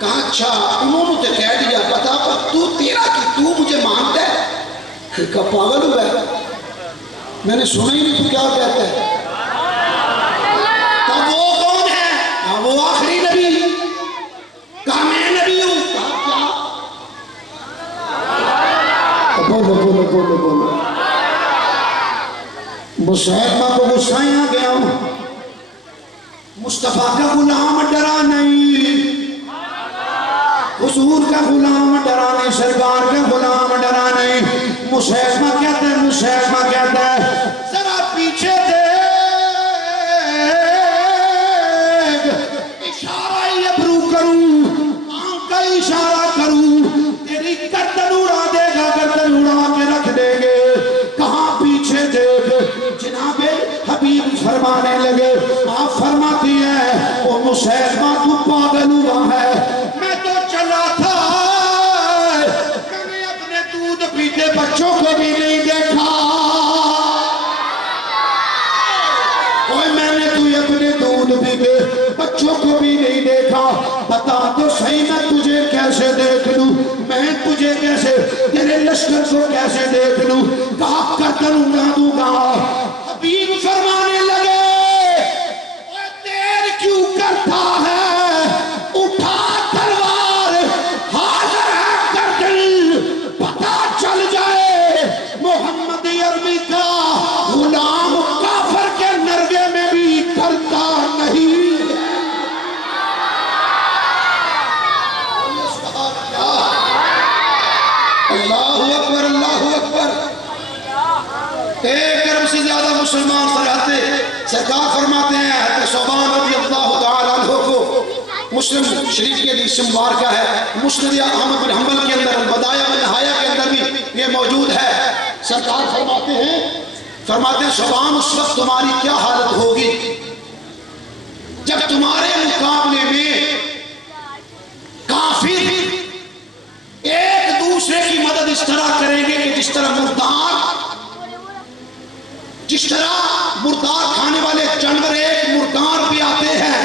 कहा अच्छा उन्होंने तो कह दिया पता, पर तू तेरा कि तू मुझे मानता है? का पागल हुआ है, मैंने सुना ही नहीं तू क्या कहता है। तो वो कौन है? कहा वो आखिरी नबी। कहा मैं नबी हूं। कहा क्या? बोलो बोलो बोलो बोलो। मुसैलमा को गुस्सा आ गया, मुस्तफा का गुलाम डरा नहीं, हुजूर का गुलाम डरा नहीं, सरकार का गुलाम डरा नहीं। मुसैलमा कहता है, मुसैलमा कहता है जरा पीछे देख, इशारा ही अबरू करूं, आंख का इशारा करूं, तेरी गर्दन उड़ा देगा, गर्दन उड़ा के रख देंगे। कहां पीछे देख। जनाबे हबीब फरमाने लगे, आप फरमाती है ओ मुसैलमा तू पागल हुआ है, मैं तो चला था, मैंने अपने दूध पीते बच्चों को भी नहीं देखा। ओए मैंने तू अपने दूध पीते बच्चों को भी नहीं देखा, बता तो सही मैं तुझे कैसे देख लूं? मैं तुझे कैसे, तेरे लश्कर को कैसे देख लूं, कहा गर्दन उड़ा दूंगा। हबीब फरमाने लगे, देर क्यों करता है, उठा तलवार, हाजिर है गर्दन, पता चल जाए मोहम्मद अरबी का गुलाम काफर के नरगे में भी करता नहीं। अल्लाहु अकबर, अल्लाहु अकबर। एक अरब से ज्यादा मुसलमान सलाते सरकार फरमाते हैं सोबान रज़ी अल्लाह तआला अन्हु को मुस्लिम शरीफ के हदीस मुबारक है, मुस्नद अहमद बिन हंबल के अंदर, बदाया बिन नहाया के अंदर भी ये मौजूद है। सरकार फरमाते हैं सोबान उस वक्त तुम्हारी क्या हालत होगी जब तुम्हारे मुकाबले में काफिर एक दूसरे की मदद इस तरह करेंगे कि जिस तरह मुर्दार खाने वाले जानवर एक मुर्दार भी आते हैं,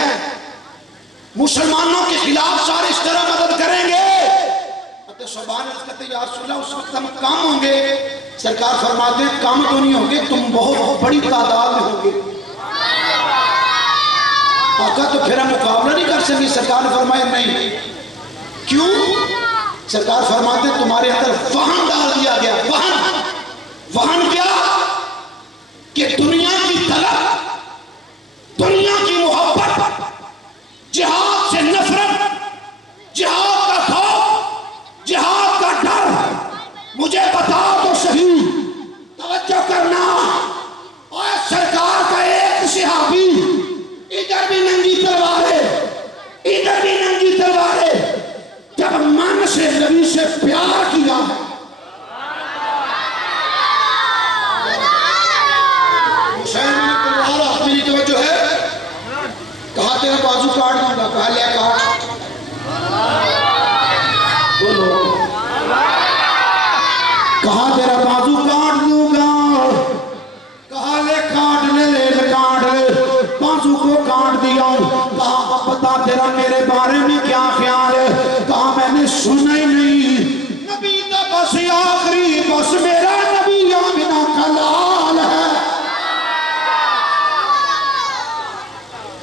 मुसलमानों के खिलाफ सारे इस तरह मदद करेंगे। तो सुभान अल्लाह, उस वक्त हम कम होंगे। सरकार फरमाते हैं कम तो नहीं होंगे, तुम बहुत बड़ी तादाद में होंगे। आका तो फिर हम मुकाबला नहीं कर सकेंगे। सरकार ने फरमाया नहीं। क्यों? सरकार फरमाते तुम्हारे अंदर वहन डाल दिया गया। वहन क्या? कि दुनिया की तलब, दुनिया की मोहब्बत, जिहाद से नफरत, जिहाद का खौफ, जिहाद का डर। मुझे बता तो सही, तवज्जो करना। और सरकार का एक सहाबी, इधर भी नंगी तलवारें, इधर भी नंगी तलवारें, जब मन से नबी से प्यार किया है, मेरी तवज्जो है, कहा तेरा बाजू काट दूंगा, कहा ले काट, बोलो, कहा तेरा बाजू काट दूंगा, कहा ले काट ले, काट ले, बाजू को काट दिया। कहा बता तेरा मेरे बारे में क्या ख्याल है? कहा मैंने सुना ही नहीं, नबी का बस आखिरी, बस मेरा नबी आमिना का लाल है।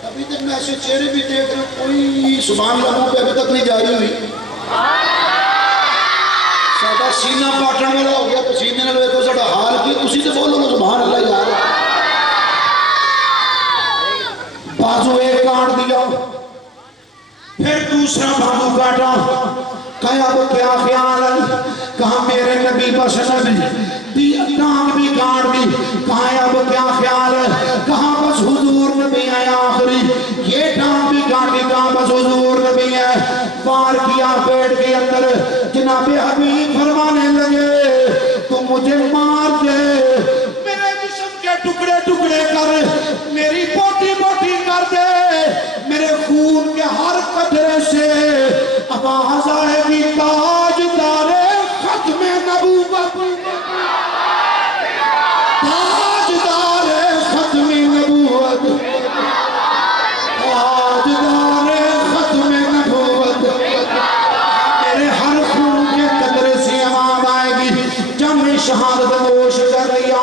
अभी तक मैं ऐसे चेहरे भी देख रहा हूं, कोई सुभान अल्लाह पे अभी तक नहीं जारी हुई। साडा सीना पाटन वाला हो गया, पसीने नाल देखो साडा हाल की। तुसी तो बोलो ना सुभान अल्लाह यार। बाजू एक काट दिया, फिर दूसरा बाजू काटा। कहा वो क्या ख्याल है? कहा मेरे नबी बस नबी टांग भी काट दी। कहा अब क्या ख्याल है? कहा बस हुजूर नबी है आखिरी, ये टांग भी काटी। कहा बस हुजूर नबी है। वार किया पेट के अंदर। जनाबे हबीब फरमाने लगे तुम मुझे मार दे, मेरे जिस्म के टुकड़े टुकड़े कर, मेरी बोटी बोटी कर दे, मेरे खून के हर कतरे से आवाज आएगी ताजदारे खत्मे नबूवत, ताजदारे खत्मे नबूवत, ताजदारे खत्मे नबूवत। मेरे हर खून के कतरे से आवाज आएगी। जब मैं शहादत नोश कर लिया,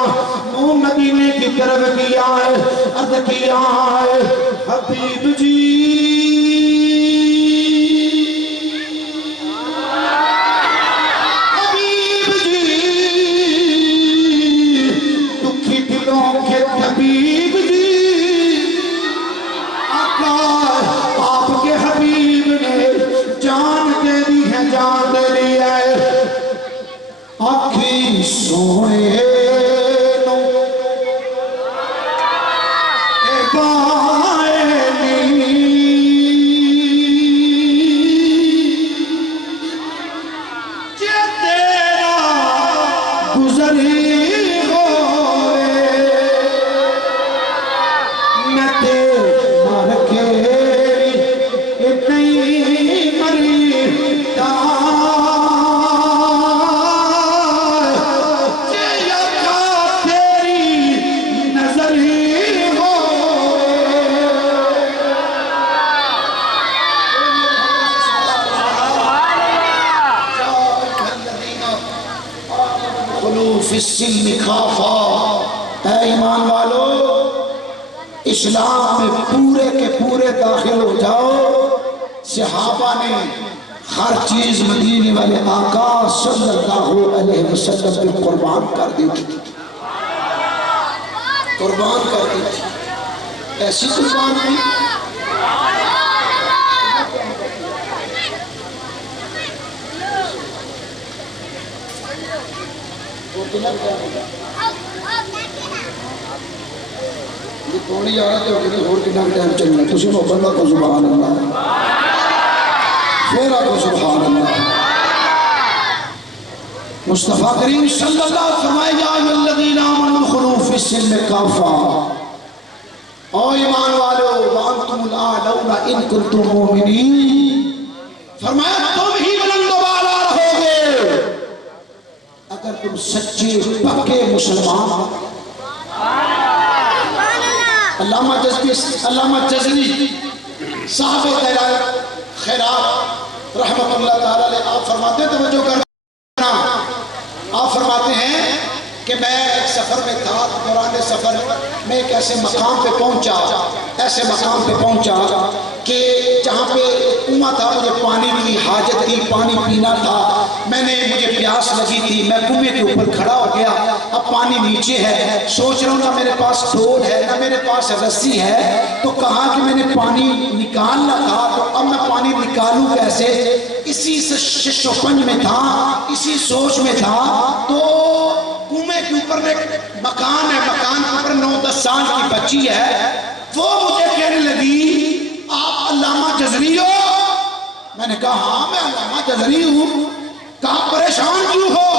मुंह मदीने की तरफ किया है, अर्ज किया है हबीब जी, आपके हबीब ने जान दे दी है, जान दे दी है। आखी सोने उदखुलू फिस्सिल्मि खाफा, ऐ ईमान वालो इस्लाम में पूरे के पूरे दाखिल हो जाओ। सहाबा ने हर चीज मदीने वाले आका सल्लल्लाहु अलैहि वसल्लम पे कुर्बान कर दी थी, कुर्बान कर दी थी। ऐसी कुर्बान नहीं थोड़ी औरत होगी होर कितना टाइम चलना, तुम मोहब्बत को सुभान अल्लाह, फिर आपको सुभान अल्लाह। मुस्तफा करीम सल्लल्लाहु अलैहि वसल्लम फरमाए, या अय्युहल्लज़ीना आमनू उदखुलू फिस्सिल्मि काफ़ा, ओ ईमान वालो व अंतुमुल आलौना इन कुंतुम मुमिनीन, फरमाया तुम ही बुलंद वाला रहोगे अगर तुम सच्चे पक्के मुसलमान। अल्लामा जज़री साहब खैरात रहमतुल्लाह ताला अलैह आप फरमाते हैं, तवज्जो करना, आप फरमाते हैं कि मैं एक सफ़र में था, दौरान सफ़र में एक ऐसे मकाम पे पहुंचा, ऐसे मकाम पे पहुंचा कि जहाँ पे कुआं था, मुझे पानी की हाजत थी, पानी पीना था, मुझे प्यास लगी थी, मैं कुएं के ऊपर खड़ा हो गया, अब पानी नीचे है, सोच रहा हूँ ना मेरे पास डोल है ना मेरे पास रस्सी है, तो कहा कि मैंने पानी निकालना था, तो अब मैं पानी निकालूं कैसे, इसी शिशोपंज में था, इसी सोच में था। तो कुएं के ऊपर एक मकान है, मकान के ऊपर 9-10 साल की बच्ची है, वो मुझे कहने लगी आप अल्लामा जज़री हो? मैंने कहा हाँ मैं अल्लामा जज़री हूँ। कहा परेशान क्यों हो?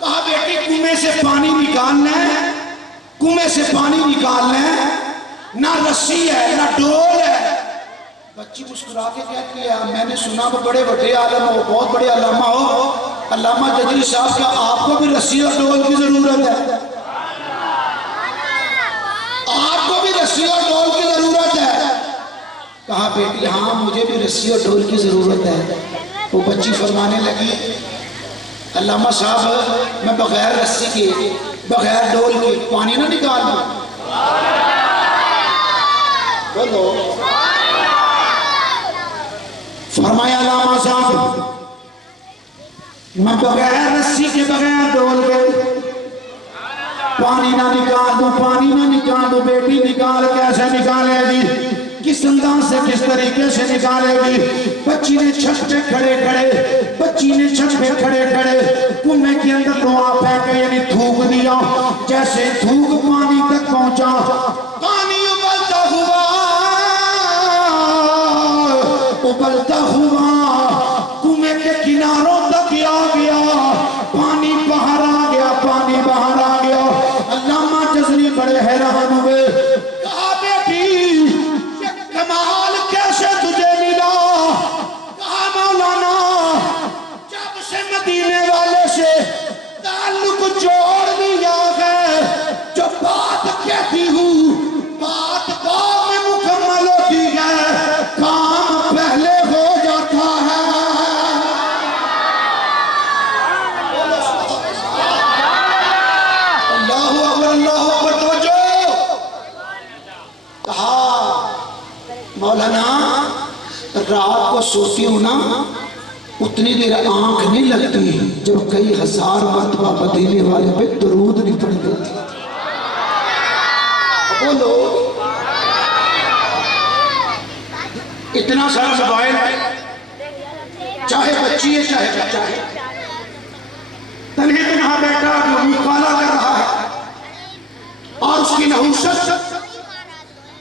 कहा बेटी कुएं से पानी निकालना है, कुएं से पानी निकालना है, ना रस्सी है ना डोल है। बच्ची मुस्कुरा के कहती है मैंने सुना वो बड़े बड़े आलम हो, बहुत बड़े अल्लामा हो, अल्लामा जज़री साहब का आपको भी रस्सी और डोल की जरूरत है, आपको भी रस्सी और डोल की जरूरत है। कहा बेटी हाँ मुझे भी रस्सी और डोल की जरूरत है। वो बच्ची फरमाने लगी अल्लामा साहब मैं बगैर रस्सी के बगैर डोल के पानी ना निकाल दूं। बोलो। फरमाया अल्लामा साहब मैं बगैर रस्सी के बगैर डोल के पानी ना निकाल दूं, पानी ना निकाल दूं। बेटी निकाल कैसे निकालेगी, किस अंदाज से किस तरीके से निकालेगी। बच्ची ने छत पे खड़े खड़े, बच्ची ने छत पे खड़े खड़े कुएं के अंदर दुआ फेंक यानी थूक दिया। जैसे थूक पानी तक पहुंचा, पानी उबलता हुआ कुएं के किनारों तक आ गया, पानी बाहर आ गया, पानी बाहर आ गया। अल्लामा जज़री बड़े हैरान हुए, कहा बेटी ये कमाल कैसे तुझे मिला? कहा मौलाना जब से मदीने वाले से ताल्लुक जोड़ दिया है, जो बात कहती हूँ बात बाद में मुकम्मल होती है, काम पहले हो जाता है। अल्लाहु अकबर, अल्लाहु अकबर। तवज्जो। कहा मौलाना रात को सोती हूँ ना उतनी देर आंख नहीं लगती जब कई हजार मरतबा मदीने वाले पे दरूद नहीं पड़ जाती। बोलो। इतना सारा मोबाइल है, चाहे बच्ची है चाहे बच्चा है, तन्हे तन्हा बैठा मुकाला कर रहा है और उसकी नहुसत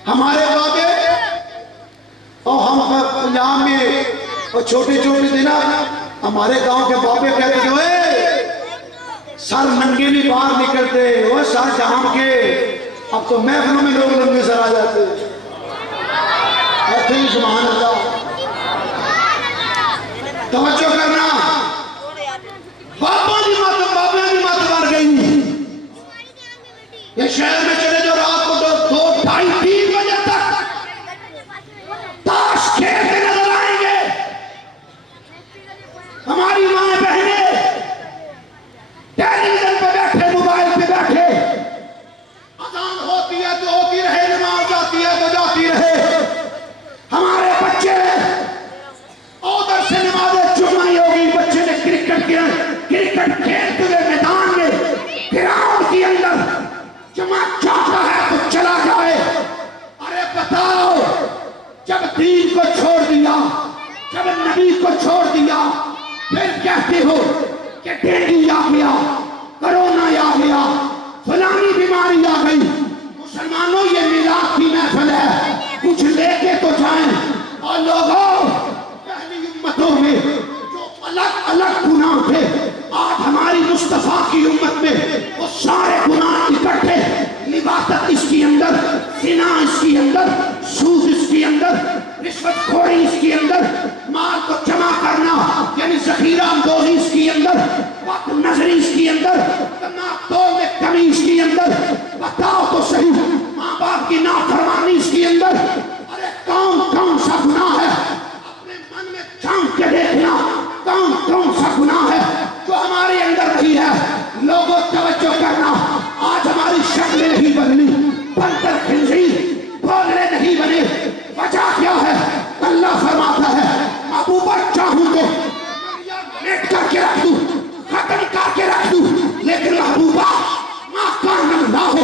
हमारे बाबे और हम पंजाब में और छोटे छोटे दिन हमारे गांव के बाबे कहते थे सर नंगे नहीं बाहर निकलते, वो सर जाम के। अब तो महफिलों में लोग नंगे सर आ जाते। ऐसे ही सुभान अल्लाह। तवज्जो करना, बाबा की मत मर गई। ये शहर में चले जो रात को 2, 2, 2:30, 3 बजे तक ताश खेलते नजर आएंगे। हमारी माँ बहनें टेलीविजन पर कहते हो कि डेंगू आ गया, कोरोना आ गया, फलानी बीमारी आ गई। मुसलमानों ये मिलाद की महफिल है, कुछ लेके तो जाएं। और लोगों, पहली उम्मतों में जो अलग अलग गुनाह थे, आज हमारी मुस्तफा की उम्मत में वो सारे गुनाह इकट्ठे। लिबासत इसके अंदर, जिना इसके अंदर, सूद इसके अंदर, रिश्वतखोरी इसके अंदर, माल को जमा करना यानी जखीरा अंदोजी इसके अंदर, वक्त नजरी इसके अंदर, तमाम में कमी इसके अंदर। बताओ तो सही, माँ बाप की नाफरमानी इसके अंदर। अरे कौन कौन सा गुनाह है, अपने मन में झांक के देखना, कौन कौन सा गुनाह है जो हमारे अंदर नहीं है। लोगों तवज्जो करना, आज हमारी शक्लें नहीं बदली, बनकर खिंजीर बोलने नहीं बने। वजह क्या है? अल्लाह फरमाता है महबूबा चाहूं तो नेट करके रख दूं, खत्म करके रख दूं, लेकिन महबूबा माँ का नाम ना हो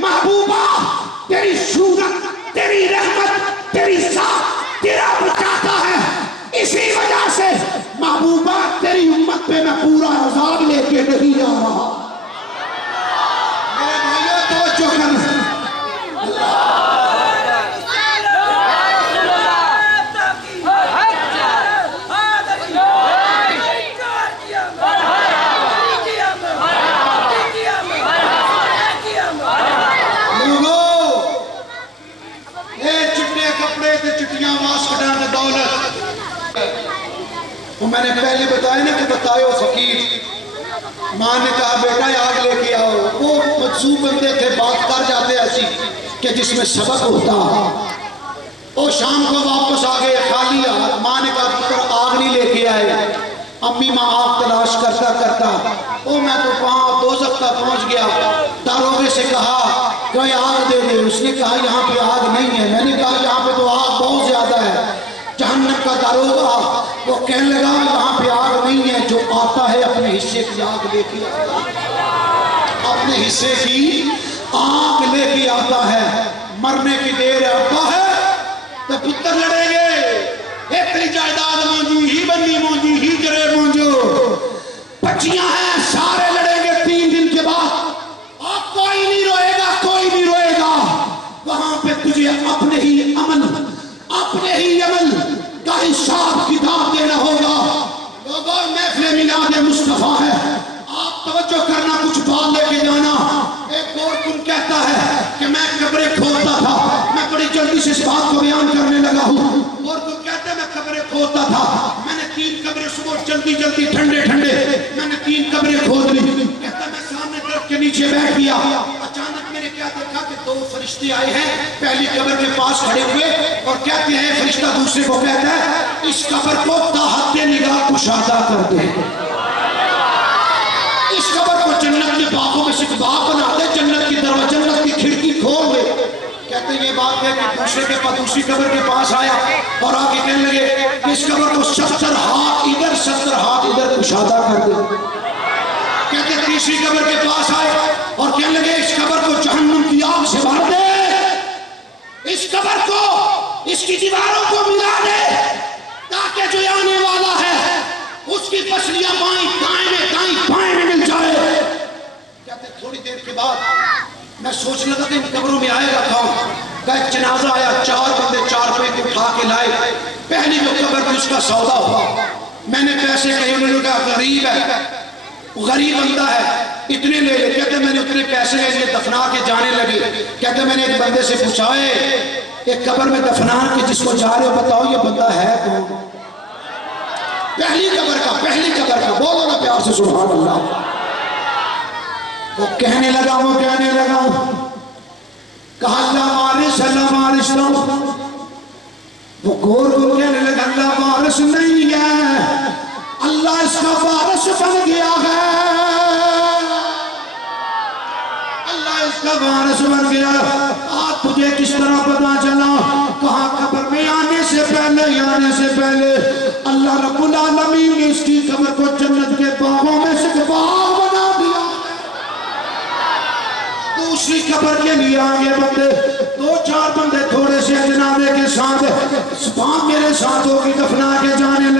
महबूबा तेरी सूरत, तेरी रहमत, तेरी साथ तेरा बचाता है। इसी वजह से महबूबा तेरी उम्मत पे मैं पूरा अज़ाब लेके नहीं जा रहा। मेरे भाइयों तवज्जो करना, वो मैंने पहले बताया ना कि बताओ फकीर। माँ ने कहा बेटा आग लेके आओ। वो मजसूब बंदे थे, बात कर जाते ऐसी कि जिसमें सबक होता। वो शाम को वापस आ गए खाली हाथ। माँ ने कहा पुत्र आग नहीं लेके आए। अम्मी माँ आग तलाश करता करता ओ मैं तो वहाँ दोज़ख तक पहुँच गया। दारोगे से कहा कोई आग दे दे। उसने कहा यहाँ पे आग नहीं है। मैंने कहा यहाँ पे तो आग बहुत ज्यादा है। जहन्नम का दारोगा वो कहने लगा यहाँ पे आग नहीं है, जो आता है अपने हिस्से की आग लेके आता है, अपने हिस्से की आग लेके आता है। मरने की देर आता है तो पुत्र लड़ेंगे। एक तेरी जायदाद मौजू ही बनी मौजू ही जरे मौजू बच्चियां हैं, सारे लड़ेंगे 3 दिन के बाद। और कोई नहीं रोएगा, कोई नहीं रोएगा। वहां पे तुझे अपने ही अमल का हिसाब किताब देना होगा। लोगों महफिल मिलाद मुस्तफा है, आप तवज्जो करना, कुछ बात लेके जाना। एक और कुन कहता है कि मैं कब्रें खोदता था। मैं बड़ी जल्दी से इस बात को बयान करने लगा हूँ। और कुन कहता है मैं कब्रें खोदता था, मैंने 3 कब्रें सुबह जल्दी जल्दी ठंडे ठंडे मैंने 3 कब्रें खोद ली। कहता मैं सामने दरख्त के नीचे बैठ गया। अचानक मैंने क्या देखा कि 2 फरिश्ते आए हैं, पहली कब्र के पास खड़े हुए और कहते हैं, फरिश्ता दूसरे को कहता है इस कब्र को ताहत निगाह कुशादा कर दे, इस कब्र को जन्नत के बागों में से एक बाग बना दे, जन्नत की दरवाजा, जन्नत की खिड़की खोल दे। कहते ये बात है कि दूसरे के पास, दूसरी कब्र के पास आया और आगे कहने लगे कि इस कब्र को 70 हाथ इधर 70 हाथ इधर कुशादा कर दे। कहते तीसरी कब्र के पास आए और कहने लगे इस कब्र को जहन्नम की आग से भर दे, इस कब्र को, इसकी दीवारों को मिला दे, ताकि जो आने वाला है उसकी पसलियां बाएं दाएं में मिल जाए। कहते थोड़ी देर के बाद मैं सोचने लगा कि इन कब्रों में आएगा कौन। का एक जनाजा आया, 4 बंदे 4 पे उठा के लाए। पहली जो कब्र थी उसका सौदा हुआ। मैंने पैसे कहे, उन्होंने कहा गरीब है, गरीब बंदा है, इतने ले ले। कहते मैंने उतने पैसे ले लिए, दफना के जाने लगे। कहते मैंने एक बंदे से पूछा एक कब्र में दफना के जिसको जा रहे हो बताओ ये बंदा है कौन। पहली कब्र का बोलो ना प्यार से सुभान अल्लाह। वो कहने लगा कहा अल्लाह वारिस वो गौर को कहने लगा अल्लाह वारिस नहीं है, अल्लाह इसका वारिस बन गया है, अल्लाह इसका वारिस बन गया। आज तुझे किस तरह पता चला? कहा कब्र में आने से पहले अल्लाह रब्बुल आलमीन ने इसकी कब्र को जन्नत के बागों में से बाग बना दिया। दूसरी कब्र के लिए आगे बंदे 2-4 बंदे थोड़े से जनाजे के साथ मेरे साथ होगी दफना के जाने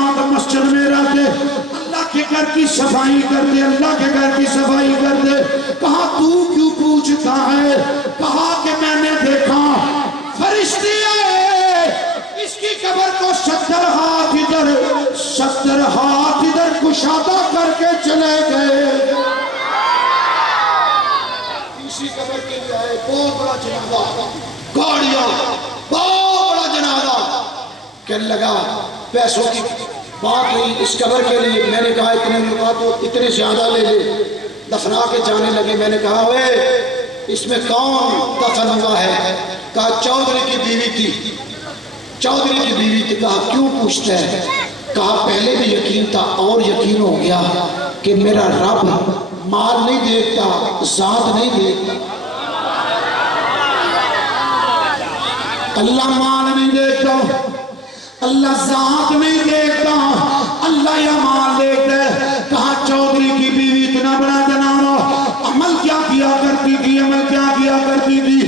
साथ मस्जिद में रहते, अल्लाह के घर की सफाई करते, अल्लाह के घर की सफाई करते। कहा तू क्यों पूछता है? कहा कि मैंने देखा फरिश्ते इसकी कब्र को 70 हाथ इधर 70 हाथ इधर कुशादा करके चले गए। इसी कब्र के लिए आए, बहुत बड़ा जनाजा, गाड़ियां, बहुत बड़ा जनाजा। कहने लगा पैसों की बात नहीं, इस कब्र के लिए। मैंने कहा इतने में, कहा तो इतने ज्यादा ले ले। दफना के जाने लगे। मैंने कहा वे इसमें कौन दफन हुआ है? कहा चौधरी की बीवी थी, चौधरी की बीवी थी। कहा क्यों पूछता है? कहा पहले भी यकीन था और यकीन हो गया कि मेरा रब माल नहीं देखता, जात नहीं देखता। अल्लाह माल नहीं देखता, अल्लाह जात नहीं देखता, अल्लाह या माल देखता है। कहा चौधरी की बीवी इतना बड़ा जनाजा, अमल क्या किया करती थी? अमल क्या किया करती थी?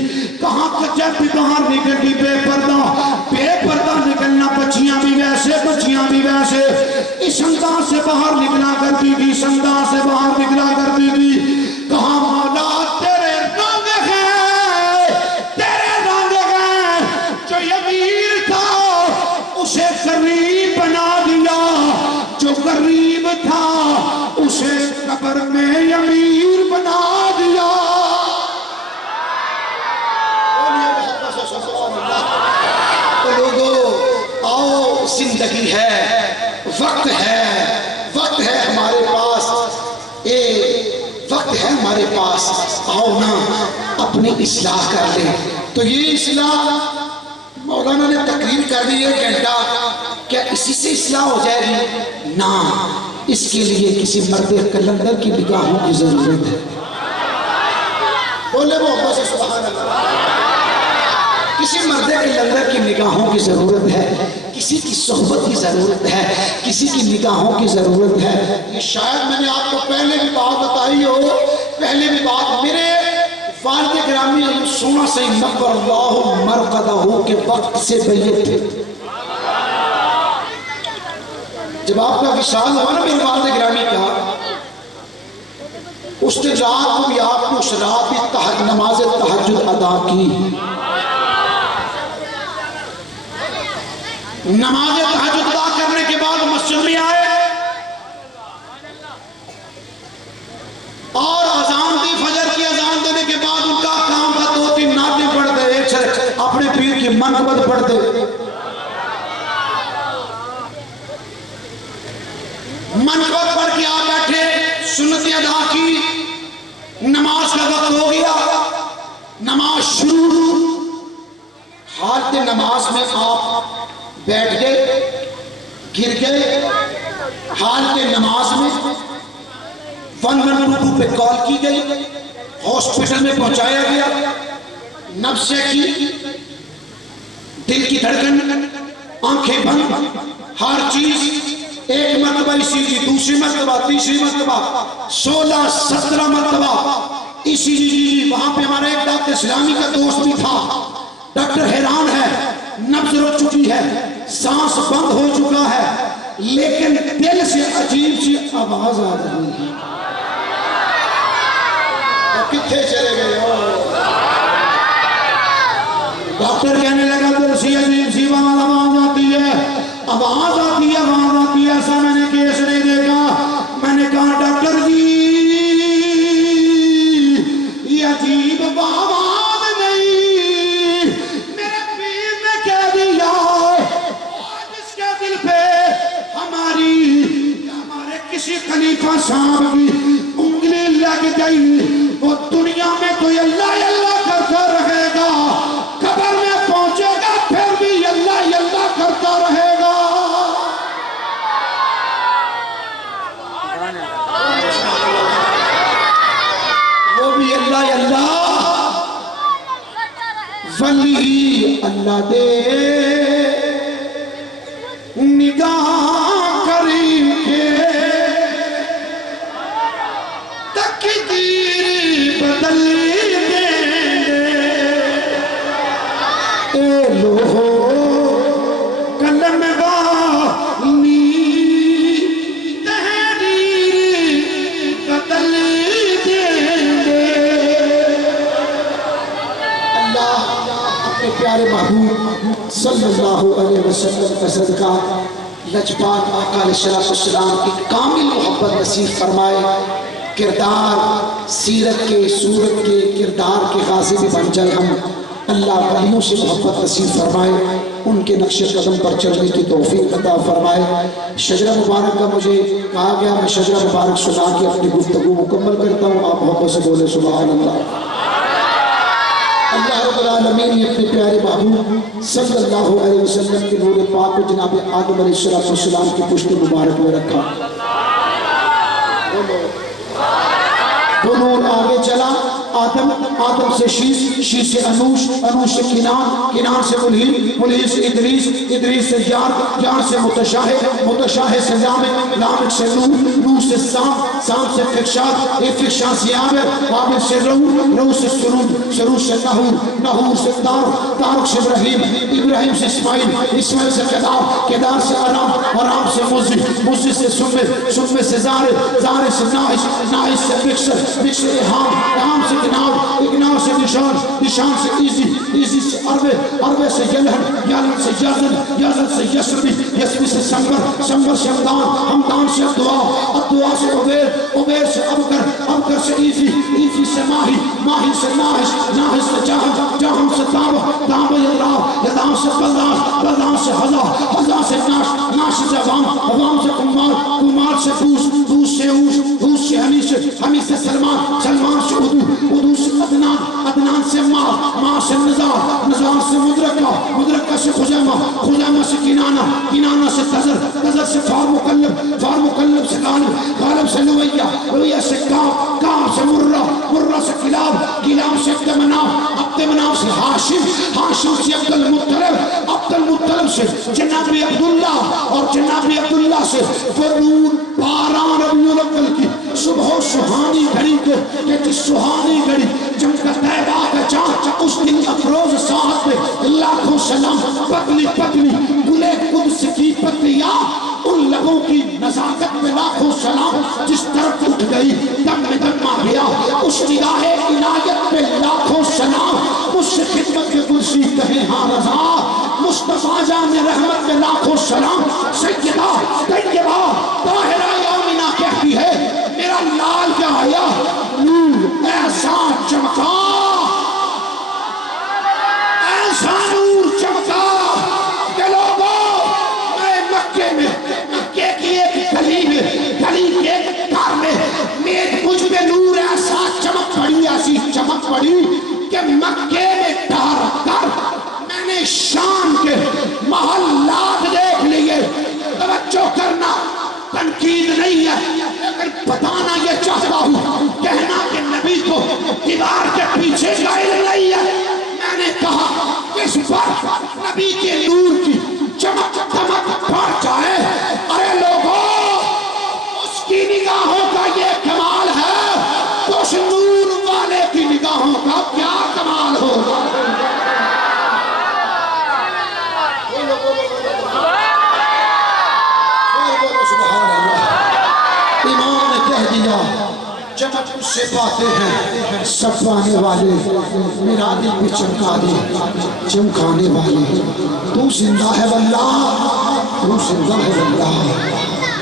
कहा जब भी बाहर निकलती बेपर्दा निकलना, बच्चियां भी वैसे, बच्चियां भी वैसे। इस अंदाज से बाहर निकला करती थी, इस अंदाज से बाहर निकला करती थी। कहा मौला तेरे रंग है, तेरे रंग है। जो अमीर था उसे गरीब बना दिया, जो गरीब था उसे कब्र में अमीर बना दिया। तो लोगों आओ, जिंदगी है, वक्त है, वक्त है हमारे पास, वक्त है हमारे पास। आओ ना अपनी इस्लाह कर ले। तो ये इस्लाह मौलाना ने तकरीर कर दी 1 घंटा, क्या इसी से इस्लाह हो जाएगी? ना, इसके लिए किसी मर्द कलंदर की निगाहों की जरूरत है। बोले वो से सुभान अल्लाह। किसी मर्द कलंदर की निगाहों की जरूरत है, किसी की सोहबत की जरूरत है, किसी की निगाहों की जरूरत है। ये शायद मैंने आपको पहले भी बात बताई हो, पहले भी बात। मेरे वालिद गिरामी सोना से नव्वरल्लाहु मरक़दहू के वक्त से बैयत थे। जब आपका विशाल हुआ ना मेरे वालिद गिरामी का, उस दिन रात को भी आपने उस रात भी नमाज तहज्जुद अदा की। नमाज तहज्जुद अदा करने के बाद मस्जिद में आए और अजान दी, फजर की अजान देने के बाद उनका काम था 2-3 नाते पढ़ते, एक अपने पीर की मनक़बत पढ़ते। मनक़बत पढ़ के आ बैठे, सुन्नत अदा की, नमाज का वक्त हो गया, नमाज शुरू। हालत नमाज में आप बैठ गए, गिर गए। हालत नमाज में 112 पे कॉल की गई, हॉस्पिटल में पहुंचाया गया। नब्ज़ की, दिल की धड़कन, आंखें बंद, हर चीज। एक मरतबा ईसीजी, दूसरी मरतबा, तीसरी मरतबा, 16-17 मरतबा ईसीजी। वहां पे हमारा एक डॉक्टर इस्लामी का दोस्त भी था। डॉक्टर हैरान है, नब्ज रुक चुकी है, सांस बंद हो चुका है, लेकिन दिल से अजीब सी आवाज आ रही है। तो कितने चले गए हो? डॉक्टर कहने लगा दिल से अजीब सी आवाज आती है, आवाज आती है, आवाज आती है। ऐसा मैंने केस नहीं देखा। मैंने कहा डॉक्टर जी ये अजीब आवाज नहीं, मेरे पीर ने कह दिया जिसके दिल पे हमारे किसी खलीफा साहब की उंगली लग गई, वो दुनिया में कोई अल्लाह अल्लाह करता रहेगा, कब्र में पहुंचेगा फिर भी अल्लाह अल्लाह करता रहेगा। वो भी अल्लाह अल्लाह, वली अल्लाह दे निगाह करी के तकदीर सल्लल्लाहु अलैहि वसल्लम का सदका लजपात आका अलैहिस्सलाम की कामिल मोहब्बत नसीब फरमाए। किरदार सीरत के सूरत के किरदार के गाज़ी भी बन जाए। हम अल्लाह वलियों से मोहब्बत नसीब फरमाए, उनके नक्शे कदम पर चलने की तौफीक अता फरमाए। शजरा मुबारक का मुझे कहा गया, मैं शजरा मुबारक सुना के अपनी गुफ्तगू मुकम्मल करता हूँ। आप मोहब्बत से बोले सुभान अल्लाह। अल्लाह रब्बुल आलमीन ने अपने प्यारे महबूब सल्लल्लाहु अलैहि वसल्लम के नूर पाक को जनाब आदम अलैहिस्सलाम की पुश्त मुबारक में रखा। वो नूर आगे चला, आदम, आदम से शीश, शीश से अनूश, अनूश से किनान, किनान से मुल्हीन, मुल्हीन से इदरीस, इदरीस से जार, जार से मुतशाहे, मुतशाहे से लामिक, लामिक से नूह, नूह से साम, साम से फिक्शार, फिक्शार से आमिर, आमिर से रहू, रहू से सुरूद, सुरूद से नहूर, नहूर से तारुक, तारुक से इब्राहिम, इब्राहिम से इस्माइल, इस्माइल से केदार, केदार से अराम, अराम से मुज़ी, मुज़ी से सुमिर, सुमिर से ज़ारे, ज़ारे से नाहिश, नाहिश से बिक्सर, बिक्सर इहाम, इहाम से इग्नार, इग्नार से निशान, निशान से इजी, इजी से अरबे, अरबे से यलहन, यलहन से यज़न, यज़न से यस्मी, यस्मी से संबर, संबर से हमदान, हमदान से अब्दुआ, अब्दुआ से उबैर, उबैर से अबकर, अबकर से ईफी, ईफी से माही, माही से नाहिश, नाहिश से जाहम, जाहम से ताब, ताब यदाव, यदाव से बलदास, बलदास से हज़ा, हज़ा से नाश, नाश से अवाम, अवाम से कुमार, कुमार से बूस, बूस से ऊश, ऊश से हमीश, हमीश से सलमान, सलमान से उदू, उदू से अदनान, अदनान से माँ, माँ से नज़ार, नज़ार से मुद्रका, मुद्रका से खुजैमा, खुजैमा से किनाना, किनाना से तज़र, तज़र से फारमुकल्लब, फारमुकल्लब से गालिब, गालिब से लुवैया, लुवैया से काब, काब से मुर्रा, मुर्रा से किलाब, किलाब से अब्दमनाफ, अब्दमनाफ से हाशिम, हाशिम से अब्दुल मुत्तलिब, अब्दुल मुत्तलिब से जनाबी अब्दुल्ला, और जनाबी अब्दुल्ला से फरूर 12 रबीउल अव्वल की सुबह सुहानी घड़ी को, कहती सुहानी घड़ी जब तैबा का चाँद, उस दिन अफरोज साहब पे लाखों सलाम, पतली पतली गुले कुद्स की पत्तियाँ, उन लोगों की नज़ाकत में लाखों सलाम, जिस तरफ उठ गई दम में दम आ गया, उस निगाहे इनायत में लाखों सलाम, मुझसे खिदमत में कुर्सी कहे हाँ रज़ा, मुस्तफ़ा जान रहमत में लाखों सलाम, सैयदा तैयबा ताहिरा यामिना कहती है मेरा लाल क्या आया, नूर ऐसा चमका, ऐसा नूर चमका कि लोगों, मैं मक्के में, मक्के की एक गली में, गली के एक कार में मुझ पे नूर ऐसा चमक पड़ी, ऐसी चमक पड़ी कि मक्के में ठहर कर मैंने शाम के महल्लात देख लिए। तवज्जो करना, तनकीद नहीं है, लेकिन बताना ये चाहता हूँ, कहना कि नबी को दीवार के पीछे का इल्म नहीं है। मैंने कहा इस पर नबी के नूर की चमक चमक बढ़ जाए। अरे लोगों, उसकी निगाहों का ये कमाल है, तो उस नूर वाले की निगाहों का क्या कमाल होगा। इमाम ने कह दिया चमक उससे पाते हैं सब पाने वाले, मेरा दिल भी चमका दे, चमकाने वाले, तू जिंदा है वल्लाह, तू जिंदा है वल्लाह,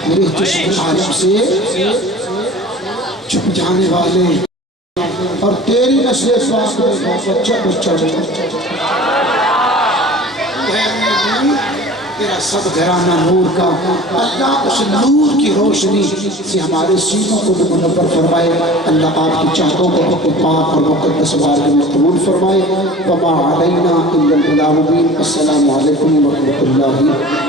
मेरे जिस्म आलम से छुप जाने वाले, और तेरी नस्ल पाक में बच्चा बच्चा तेरा सब घराना नूर का। अल्लाह उस नूर की रोशनी से हमारे सीनों को भी मुनव्वर फरमाए। अल्लाह आपकी चाहतों को पाक और मुक़द्दस बारगाह में कबूल फरमाए। वमा अलैना इल्लल बलाग मुबीन। अस्सलामु अलैकुम व रहमतुल्लाहि।